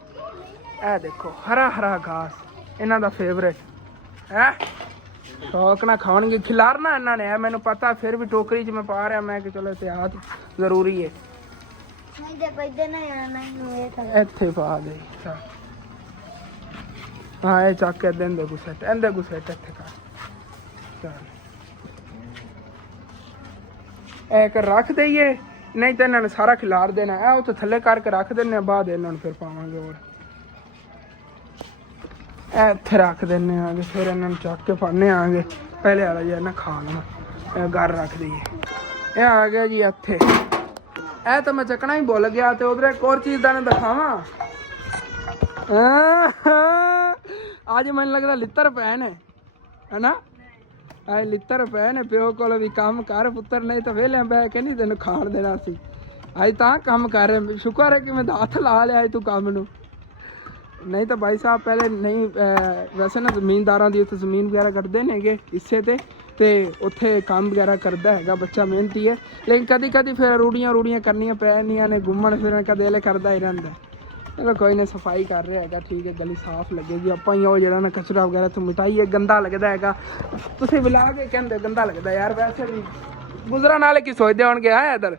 ਇਹ ਦੇਖੋ ਹਰਾ ਹਰਾ ਘਾਸ ਇਹਨਾਂ ਦਾ ਫੇਵਰੇਟ ਹੈ। ਸ਼ੌਕ ਨਾਲ ਖਾਣਗੇ ਖਿਲਾਰਨਾ ਇਹਨਾਂ ਨੇ ਮੈਨੂੰ ਪਤਾ ਫਿਰ ਵੀ ਟੋਕਰੀ 'ਚ ਮੈਂ ਪਾ ਰਿਹਾ ਮੈਂ ਕਿ ਚਲੋ ਇਤਿਹਾਸ ਜ਼ਰੂਰੀ ਹੈ। ਨਹੀਂ ਦੇ ਪੈਦੇ ਨਹੀਂ ਆਣਾ ਨੂੰ ਇਹ ਕਰ ਇੱਥੇ ਪਾ ਦੇ। ਹਾਂ ਇਹ ਚੱਕ ਕੇ ਦਿੰਦੇ ਗੁੱਸੇਟ ਇਹਦੇ ਗੁੱਸੇਟ ਇੱਥੇ ਕਰ ਚੱਲ ਇਹ ਕਰ ਰੱਖ ਦਈਏ ਨਹੀਂ ਤਾਂ ਇਹਨਾਂ ਨੇ ਸਾਰਾ ਖਿਲਾਰ ਦੇਣਾ। ਇਹ ਉੱਥੇ ਥੱਲੇ ਕਰਕੇ ਰੱਖ ਦਿੰਦੇ ਆ ਬਾਅਦ ਇਹਨਾਂ ਨੂੰ ਫਿਰ ਪਾਵਾਂਗੇ। ਹੋਰ ਇਹ ਇੱਥੇ ਰੱਖ ਦਿੰਦੇ ਆਂਗੇ ਫਿਰ ਇਹਨਾਂ ਨੂੰ ਚੱਕ ਕੇ ਪਾਉਂਦੇ ਆਂਗੇ। ਪਹਿਲੇ ਵਾਲਾ ਜਿਹਾ ਨਾ ਖਾ ਲੈਣਾ ਇਹ ਘਰ ਰੱਖ ਦਈਏ। ਇਹ ਆ ਗਿਆ ਜੀ ਇੱਥੇ। ਇਹ ਤਾਂ ਮੈਂ ਚੱਕਣਾ ਹੀ ਭੁੱਲ ਗਿਆ ਤੇ ਉਧਰ ਇੱਕ ਹੋਰ ਚੀਜ਼ ਦਾ ਨਾ ਦਿਖਾਵਾਂ। ਅੱਜ ਮੈਨੂੰ ਲੱਗਦਾ ਲਿੱਤਰ ਪੈ ਨੇ ਹੈਨਾ। ਐ ਲਿੱਤਰ ਪੈ ਨੇ ਪਿਓ ਕੋਲ ਵੀ ਕੰਮ ਕਰ ਪੁੱਤਰ ਨਹੀਂ ਤਾਂ ਵੇਲੇ ਬਹਿ ਕੇ ਨਹੀਂ ਤੈਨੂੰ ਖਾਣ ਦੇਣਾ ਸੀ। ਅੱਜ ਤਾਂ ਕੰਮ ਕਰ ਰਿਹਾ ਸ਼ੁਕਰ ਹੈ ਕਿ ਮੈਂ ਹੱਥ ਲਾ ਲਿਆ ਤੂੰ ਕੰਮ ਨੂੰ। ਨਹੀਂ ਤਾਂ ਭਾਈ ਸਾਹਿਬ ਪਹਿਲੇ ਨਹੀਂ ਵੈਸੇ ਨਾ ਜ਼ਮੀਨਦਾਰਾਂ ਦੀ ਉੱਥੇ ਜ਼ਮੀਨ ਵਗੈਰਾ ਕੱਢਦੇ ਨੇਗੇ ਹਿੱਸੇ ਤੇ ਉੱਥੇ ਕੰਮ ਵਗੈਰਾ ਕਰਦਾ ਹੈਗਾ ਬੱਚਾ ਮਿਹਨਤੀ ਹੈ। ਲੇਕਿਨ ਕਦੀ ਕਦੀ ਫਿਰ ਰੂੜੀਆਂ ਕਰਨੀਆਂ ਪੈਣੀਆਂ ਨੇ ਘੁੰਮਣ ਫਿਰਨ ਕਦੇ ਦਿਲ ਕਰਦਾ ਹੀ ਰਹਿੰਦਾ। ਚਲੋ ਕੋਈ ਨਾ ਸਫਾਈ ਕਰ ਰਿਹਾ ਹੈਗਾ ਠੀਕ ਹੈ ਗਲੀ ਸਾਫ਼ ਲੱਗੇਗੀ। ਆਪਾਂ ਹੀ ਉਹ ਜਿਹੜਾ ਨਾ ਕਚਰਾ ਵਗੈਰਾ ਤੋਂ ਮਿਟਾਈਏ ਗੰਦਾ ਲੱਗਦਾ ਹੈਗਾ। ਤੁਸੀਂ ਬੁਲਾ ਕੇ ਕਹਿੰਦੇ ਗੰਦਾ ਲੱਗਦਾ ਯਾਰ ਵੈਸੇ ਵੀ ਗੁਜ਼ਰਨ ਵਾਲੇ ਕੀ ਸੋਚਦੇ ਹੋਣਗੇ ਹਾਂ ਇੱਧਰ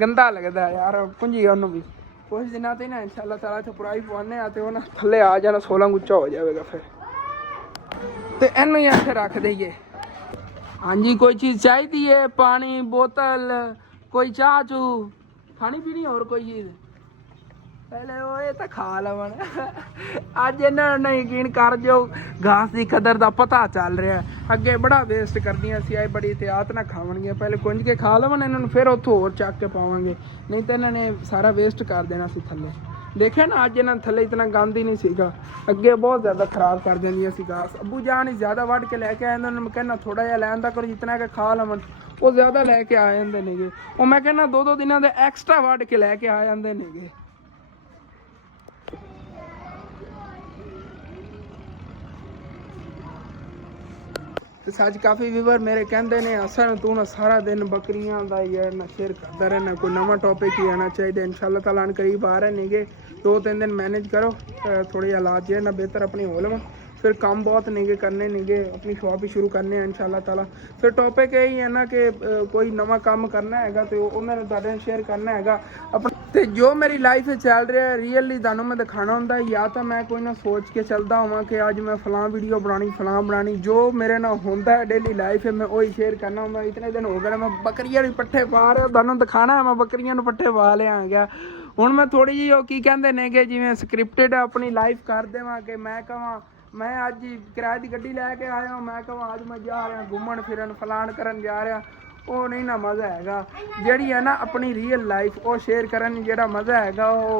ਗੰਦਾ ਲੱਗਦਾ ਯਾਰ ਪੁੰਜੀ ਉਹਨੂੰ ਵੀ ਕੁਛ ਦਿਨਾਂ ਤੇ ਨਾ ਇਨਸ਼ਾਅੱਲਾ ਤਾਲਾ ਇੱਥੇ ਪੁਰਾਈ ਪਵਾਉਂਦੇ ਆ ਤੇ ਉਹ ਨਾ ਥੱਲੇ ਆ ਜਾਣਾ 16 ਉੱਚਾ ਹੋ ਜਾਵੇਗਾ ਫਿਰ ਤੇ ਇਹਨੂੰ ਹੀ ਇੱਥੇ ਰੱਖ ਦਈਏ। ਹਾਂਜੀ ਕੋਈ ਚੀਜ਼ ਚਾਹੀਦੀ ਹੈ ਪਾਣੀ ਬੋਤਲ ਕੋਈ ਚਾਹ ਚੂ ਖਾਣੀ ਪੀਣੀ ਹੋਰ ਕੋਈ ਚੀਜ਼ ਪਹਿਲੇ ਉਹ ਇਹ ਤਾਂ ਖਾ ਲਵਣ। ਅੱਜ ਇਹਨਾਂ ਨੂੰ ਯਕੀਨ ਕਰ ਜੋ ਘਾਸ ਦੀ ਕਦਰ ਦਾ ਪਤਾ ਚੱਲ ਰਿਹਾ। ਅੱਗੇ ਬੜਾ ਵੇਸਟ ਕਰਦੀਆਂ ਸੀ ਇਹ ਬੜੀ ਇhtiyat ਨਾਲ ਖਾਵਣਗੀਆਂ। ਪਹਿਲੇ ਕੁੰਝ ਕੇ ਖਾ ਲਵਣ ਇਹਨਾਂ ਨੂੰ ਫਿਰ ਉੱਥੋਂ ਹੋਰ ਚੱਕ ਕੇ ਪਾਵਾਂਗੇ ਨਹੀਂ ਤਾਂ ਇਹਨਾਂ ਨੇ ਸਾਰਾ ਵੇਸਟ ਕਰ ਦੇਣਾ ਸੀ ਥੱਲੇ। ਦੇਖਿਆ ਨਾ ਅੱਜ ਇਹਨਾਂ ਥੱਲੇ ਇਤਨਾ ਗੰਦ ਹੀ ਨਹੀਂ ਸੀਗਾ। ਅੱਗੇ ਬਹੁਤ ਜ਼ਿਆਦਾ ਖਰਾਬ ਕਰ ਦਿੰਦੀਆਂ ਸੀ ਘਾਸ। ਅੱਬੂ ਜਾਨ ਹੀ ਜ਼ਿਆਦਾ ਵੱਢ ਕੇ ਲੈ ਕੇ ਆਏ ਇਹਨਾਂ ਨੂੰ ਮੈਂ ਕਹਿੰਦਾ ਥੋੜਾ ਜਿਹਾ ਲੈਣ ਦਾ ਕਰੋ ਜਿਤਨਾ ਕਿ ਖਾ ਲਵਣ। ਉਹ ਜ਼ਿਆਦਾ ਲੈ ਕੇ ਆ ਜਾਂਦੇ ਨੇਗੇ। ਉਹ ਮੈਂ ਕਹਿੰਦਾ 2-2 ਦਿਨਾਂ ਦੇ ਐਕਸਟਰਾ ਵੱਢ ਕੇ ਲੈ ਕੇ ਆ ਜਾਂਦੇ ਨੇਗੇ। ਤੇ ਸੱਚ ਕਾਫੀ ਵੀਵਰ ਮੇਰੇ ਕਹਿੰਦੇ ਨੇ ਅਸਲ ਤੂੰ ਨਾ ਸਾਰਾ ਦਿਨ ਬੱਕਰੀਆਂ ਦਾ ਯਾਰ ਨਾ ਸ਼ੇਅਰ ਕਰਦਾ ਰਹਿਣਾ ਕੋਈ ਨਵਾਂ ਟੌਪਿਕ ਹੀ ਆਣਾ ਚਾਹੀਦਾ। ਇਨਸ਼ਾਅੱਲਾ ਤਾਲਾ ਆਨ ਕਰੀਬ ਆ ਰਹੇ ਨੇਗੇ 2-3 ਦਿਨ ਮੈਨੇਜ ਕਰੋ ਥੋੜੇ ਹਾਲਾਤ ਜਿਹੜੇ ਨਾ ਬਿਹਤਰ ਆਪਣੇ ਹੋ ਲਵਾਂ। ਫਿਰ ਕੰਮ ਬਹੁਤ ਨੇਗੇ ਕਰਨੇ ਨੇਗੇ ਆਪਣੀ ਸ਼ॉप ਹੀ ਸ਼ੁਰੂ ਕਰਨੇ ਆ ਇਨਸ਼ਾਅੱਲਾ ਤਾਲਾ। ਫਿਰ ਟੌਪਿਕ ਇਹ ਹੀ ਹੈ ਨਾ ਕਿ ਕੋਈ ਨਵਾਂ ਕੰਮ ਕਰਨਾ ਹੈਗਾ ਤੇ ਉਹ ਮੈਂ ਤੁਹਾਡੇ ਨਾਲ ਸ਼ੇਅਰ ਕਰਨਾ ਹੈਗਾ ਆਪਣਾ। ਤੇ ਜੋ ਮੇਰੀ ਲਾਈਫ ਵਿੱਚ ਚੱਲ ਰਿਹਾ ਰੀਅਲੀ ਤੁਹਾਨੂੰ ਮੈਂ ਦਿਖਾਣਾ ਹੁੰਦਾ ਜਾਂ ਤਾਂ ਮੈਂ ਕੋਈ ਨਾ ਸੋਚ ਕੇ ਚੱਲਦਾ ਹੋਵਾਂ ਕਿ ਅੱਜ ਮੈਂ ਫਲਾਂ ਵੀਡੀਓ ਬਣਾਣੀ ਜੋ ਮੇਰੇ ਨਾਲ ਹੁੰਦਾ ਹੈ ਡੇਲੀ ਲਾਈਫ ਮੈਂ ਉਹੀ ਸ਼ੇਅਰ ਕਰਨਾ ਹੁੰਦਾ। ਇਤਨੇ ਦਿਨ ਹੋ ਗਏ ਮੈਂ ਬੱਕਰੀਆਂ ਨੂੰ ਪੱਠੇ ਪਾ ਰਿਹਾ ਤੁਹਾਨੂੰ ਦਿਖਾਣਾ ਮੈਂ ਬੱਕਰੀਆਂ ਨੂੰ ਪੱਠੇ ਪਾ ਲਿਆ ਗਿਆ। ਹੁਣ ਮੈਂ ਥੋੜੀ ਜਿਹੀ ਉਹ ਕੀ ਕਹਿੰਦੇ ਨੇਗੇ ਜਿਵੇਂ ਸਕ੍ਰਿਪਟਡ ਆਪਣੀ ਲਾਈਫ ਕਰ ਦੇਵਾਂ ਕਿ ਮੈਂ ਕਹਾਂ मैं अज किराए की गड्डी लैके आया मैं कहा अज मैं जा रहा घूमन फिरन फलान करन जा रहा वो नहीं ना मज़ा हैगा ਜਿਹੜੀ है ना अपनी रियल लाइफ वो शेयर करन ਜਿਹੜਾ मज़ा हैगा वो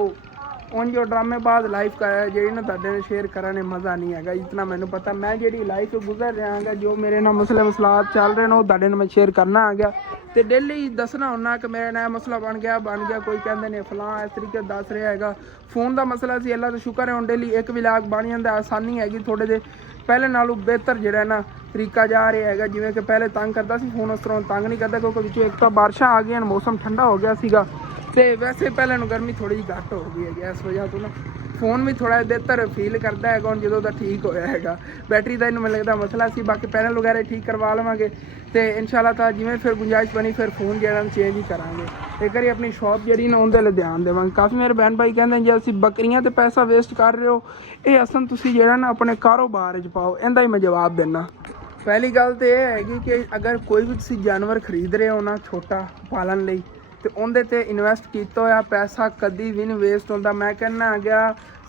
उन जो ड्रामेबाज लाइफ का है जी ना ਤੁਹਾਡੇ ਨਾਲ शेयर करने मज़ा नहीं हैगा इतना मैंने पता मैं ਜਿਹੜੀ लाइफ गुजर रहा हाँ जो मेरे ना मसले मसलात चल रहे हैं वो ਤੁਹਾਡੇ ਨਾਲ मैं शेयर करना आ गया तो डेली दसना होना कि मेरा नया मसला बन गया कोई कहते ने फलां इस तरीके दस रहा है फोन का मसला सी अल्लाह तो शुक्र है हम डेली एक व्लॉग बन जाता आसानी हैगी थोड़े जे पहले नालों बेहतर जो ना तरीका जा रहा है जिमें कि पहले तंग करता सी फोन उस तरह तंग नहीं करता क्योंकि विचों एक तो बारिशां आ गई मौसम ठंडा हो गया सीगा ते वैसे पहले नूं गर्मी थोड़ी जी घट हो गई है इस वजह तो ना फोन भी थोड़ा बेहतर फील करता है हम जो ठीक होया है बैटरी का इन्हूं मैनूं लगदा मसला सी बाकी पैनल वगैरह ठीक करवा लवांगे तो इंशाल्लाह ताला जिवें फिर गुंजाइश बनी फिर फोन जो चेंज ही करांगे एक बार अपनी शॉप जी ना उहदे ध्यान देवांगे काफ़ी मेरे बहन भाई कहते जे असीं बकरियां ते पैसा वेस्ट कर रहे हो ये असन तुसीं जिहड़ा ना अपने कारोबार च पाओ इहदा ही मैं जवाब देना पहली गल तो यह हैगी कि अगर कोई भी तुसीं जानवर खरीद रहे हो ना छोटा पालन लई तो उहदे ते इन्वेस्ट किया होया पैसा कदी भी नहीं वेस्ट होंदा मैं कहना आ गया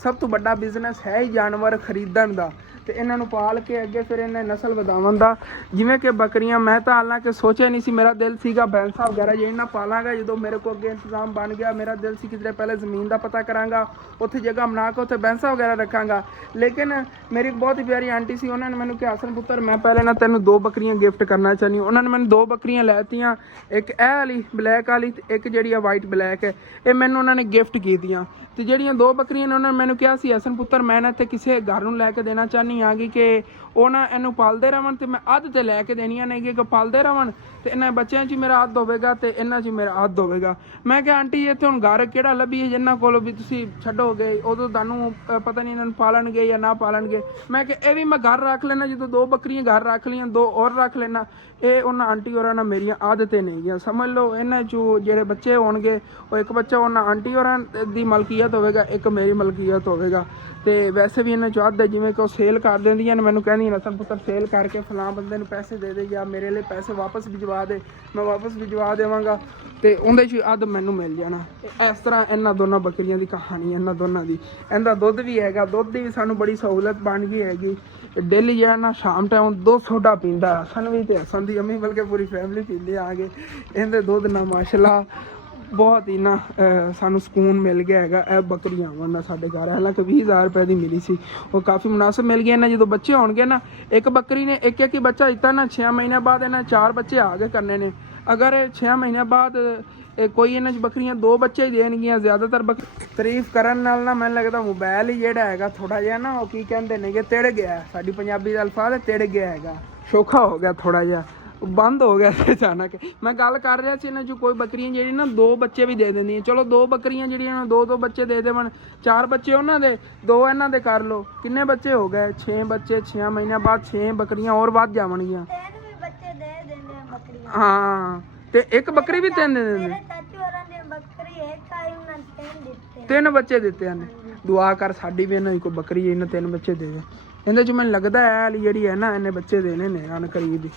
सब तो बड़ा बिजनेस है ही जानवर खरीदण दा तो इन्हों पाल के अगे फिर इन्हें नस्ल वधावन का जिमें कि बकरियां मैं तो हालांकि सोचा नहीं सी मेरा दिल सीगा भैंसा वगैरह जो ना पालांगा जो मेरे को अगे इंतजाम बन गया मेरा दिल सी किधरे पहले ज़मीन का पता करांगा उत्थे जगह बना के उत्थे भैंसा वगैरह रखांगा लेकिन मेरी बहुत ही प्यारी आंटी सी उन्होंने मैंने कहा हसन पुत्र मैं पहले ना तेनों 2 बकरियां गिफ्ट करना चाहनी उन्होंने मैंने 2 बकरियां लैतियां एक ए वाली ब्लैक वाली एक जी वाइट ब्लैक है ये मैंने उन्होंने गिफ्ट की तो जड़ियाँ 2 बकरियां ने उन्होंने मैंने कहा सी हसन पुत्र मैं ना किसी घर में लैके देना चाहनी आ गई कि वो ना इनू पालते रहन तो मैं अध तो लैके देनिया ने कि पालते रहन तो इन्हें बच्चों च मेरा अध होगा तो इन्हों च मेरा अध होगा मैं क्या आंटी इतने हम घर कि लभी जिन्होंने को भी तुम छड्डोगे उदों तुहानूं पता नहीं इन्होंने पालणगे या ना पालणगे मैं कि ये भी मैं घर रख लेना जो 2 बकरियां घर रख लिया 2 और रख लेना ये उन्होंने आंटी और ना मेरिया आदतें नहीं गई समझ लो इन्हों चो जो बच्चे होणगे वो एक बच्चा उन्होंने आंटी और दी मलकीयत होगा एक मेरी मलकीयत होगा तो वैसे भी इन्हें चाहते है जिमें कि वो सेल कर देंदियां ने मैनूं कहंदियां हसन पुत्र सेल करके फलां बंदे नूं पैसे दे दे या मेरे लिए पैसे वापस भिजवा दे मैं वापस भिजवा देवांगा तो उहदे च अध मैनूं मिल जाना इस तरह इन्हां दोनों बकरियां दी कहानी इन्हां दोनों दी इहदा दुध भी हैगा दुध दी भी सानूं बड़ी सहूलत बन गई हैगी डेली जो ना शाम टाइम 2 सोडा पींदा हसन भी तो हसन दी अम्मी बल्कि पूरी फैमिली पींदी आ गए इहदे दुध ना माशाअल्लाह बहुत ही ना सानू सुकून मिल गया है बकरियां आवन ना साडे घर हालांकि 20,000 रुपए की मिली सी वो काफ़ी मुनासिब मिल गया ना जो बच्चे होंगे ना एक बकरी ने एक ही बच्चा दिता ना 6 महीने बाद इन्हें 4 बच्चे आगे करने ने अगर 6 महीने बाद कोई इन्हें बकरियां 2 बच्चे ही देनगियां ज़्यादातर बकरी तारीफ करन नाल ना मैनूं लगदा मोबाइल ही जिहड़ा हैगा थोड़ा जिहा ना वो की कहंदे ने कि तिड़ गया साडी पंजाबी दा अल्फाज है तिड़ गया हैगा सौखा हो गया थोड़ा जिहा बंद हो गया अचानक मैं गल कर रहा सी इन्हां चों कोई बकरियां जी ना 2 बच्चे भी दे देंदियां चलो 2 बकरियां जी 2 बच्चे दे देवन 4 बच्चे उन्हां दे 2 इन्हां दे कर लो किन्ने बच्चे हो गए 6 बच्चे 6 महीने बाद 6 बकरियां और वध जावणगियां हाँ ते एक बकरी भी 3 दे देंदे 3 बच्चे दिते हैं दुआ कर साडी भी इन्हां दी कोई बकरी इन्हां 3 बच्चे दे दे इहदे च मैनूं लगदा है वाली जिहड़ी है ना इन्हें बच्चे देने ने अनकरीब ही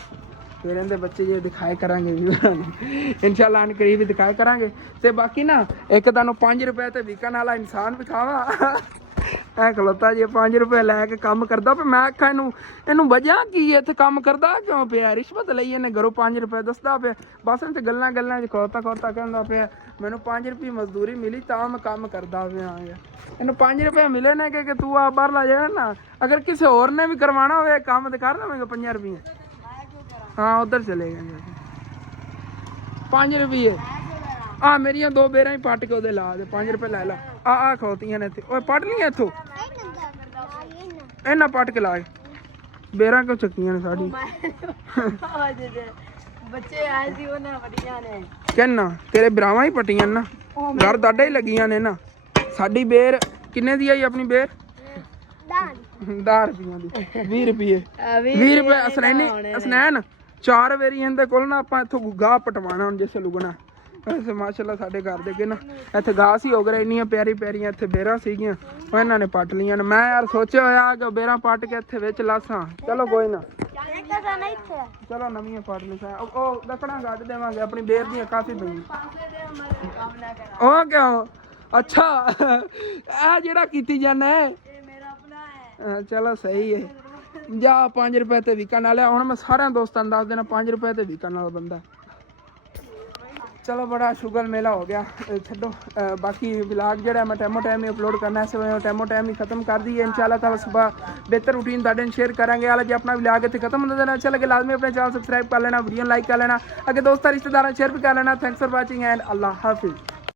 फिर इहदे बच्चे जे दिखाए करांगे इंशाल्लाह अनकरीब ही दिखाए करांगे ते बाकी ना एक तुहानूं 5 रुपए ते विकण वाला इंसान विखावा ऐ खलोता जी 5 रुपए लैके काम करदा पे मैं आखा इनू वजह की है इत्थे काम करदा क्यों पिया रिश्वत लई इन्हें घरों 5 रुपए दसदा पे बस इत्थे गल्लां च खलोता कहंदा पे मैनूं 5 रुपये मजदूरी मिली तां मैं काम करदा पिया इन्हूं 5 रुपए मिले ने कि तू आ बाहर ला जाए ना अगर किसी होर ने भी करवाना होवे काम तो कर लवेंगे 5 रुपये हाँ उधर चले गए 5 रुपये हाँ मेरिया 2 बेरां ही पट के उहदे ला दे 5 रुपए लै ला आ खलोतियां ने इत्थे ओए पट लियां इत्थों इन्हां पट के ला बेरां क्यों चक्कियां ने साडी बच्चे आए सी उन्हां वडियां ने कहना तेरे बिरावां ही पट्टियां ना घर दाडा ही लगियां ने ना साडी बेर किन्ने दी आई अपनी बेर 10 रुपये दी 20 रुपये 20 रुपये असनैन 4 वेरी इहदे कोल ना आपां इत्थों गाह पटवाना हुण जिस लुगना वैसे माशाअल्लाह साडे घर दे अगे ना इत्थे घास ही हो गया इन्नियां प्यारी प्यारियां इत्थे बेरां सीगियां ओह इन्हां ने पट लियां ने मैं यार सोचेआ होया कि बेरां पट के इत्थे विच लासां चलो कोई ना चलो नवीं पट लिसा ओ दकड़ा गड्ड देवांगे अपनी बेर दियां काफी पईयां ओ क्यों अच्छा आ जेड़ा कीती जाना है ਚਲੋ ਸਹੀ ਹੈ ਜਾ 5 ਰੁਪਏ ਤੇ ਵਿਕਣ ਵਾਲਾ ਹੁਣ ਮੈਂ ਸਾਰਿਆਂ ਦੋਸਤਾਂ ਨੂੰ ਦੱਸ ਦੇਣਾ 5 ਰੁਪਏ ਤੇ ਵਿਕਣ ਵਾਲਾ ਬੰਦਾ ਚਲੋ ਬੜਾ ਸ਼ੁਗਰ ਮੇਲਾ ਹੋ ਗਿਆ ਛੱਡੋ ਬਾਕੀ ਵਲੌਗ ਜਿਹੜਾ ਮੈਂ ਟਾਈਮੋ ਟਾਈਮ ਹੀ ਅਪਲੋਡ ਕਰਨਾ ਇਸ ਵੇਲੇ ਟਾਈਮੋ ਟਾਈਮ ਹੀ ਖਤਮ ਕਰ ਦਈਏ ਇਨਸ਼ਾਅੱਲਾ ਤਾਲਾ ਸਵੇਰ ਬਿਹਤਰ ਰੂਟੀਨ ਤੁਹਾਡੇ ਨਾਲ ਸ਼ੇਅਰ ਕਰਾਂਗੇ ਹਾਲੇ ਜੇ ਆਪਣਾ ਵਲੌਗ ਇੱਥੇ ਖਤਮ ਹੁੰਦਾ ਦੇਣਾ ਅੱਛਾ ਲੱਗੇ ਲਾਜ਼ਮੀ ਆਪਣੇ ਚੈਨਲ ਸਬਸਕ੍ਰਾਈਬ ਕਰ ਲੈਣਾ ਵੀਡੀਓ ਲਾਈਕ ਕਰ ਲੈਣਾ ਅੱਗੇ ਦੋਸਤਾਂ ਰਿਸ਼ਤੇਦਾਰਾਂ ਸ਼ੇਅਰ ਵੀ ਕਰ ਲੈਣਾ ਥੈਂਕਸ ਫॉर ਵਾचिंग एंड अल्लाह हाफिज़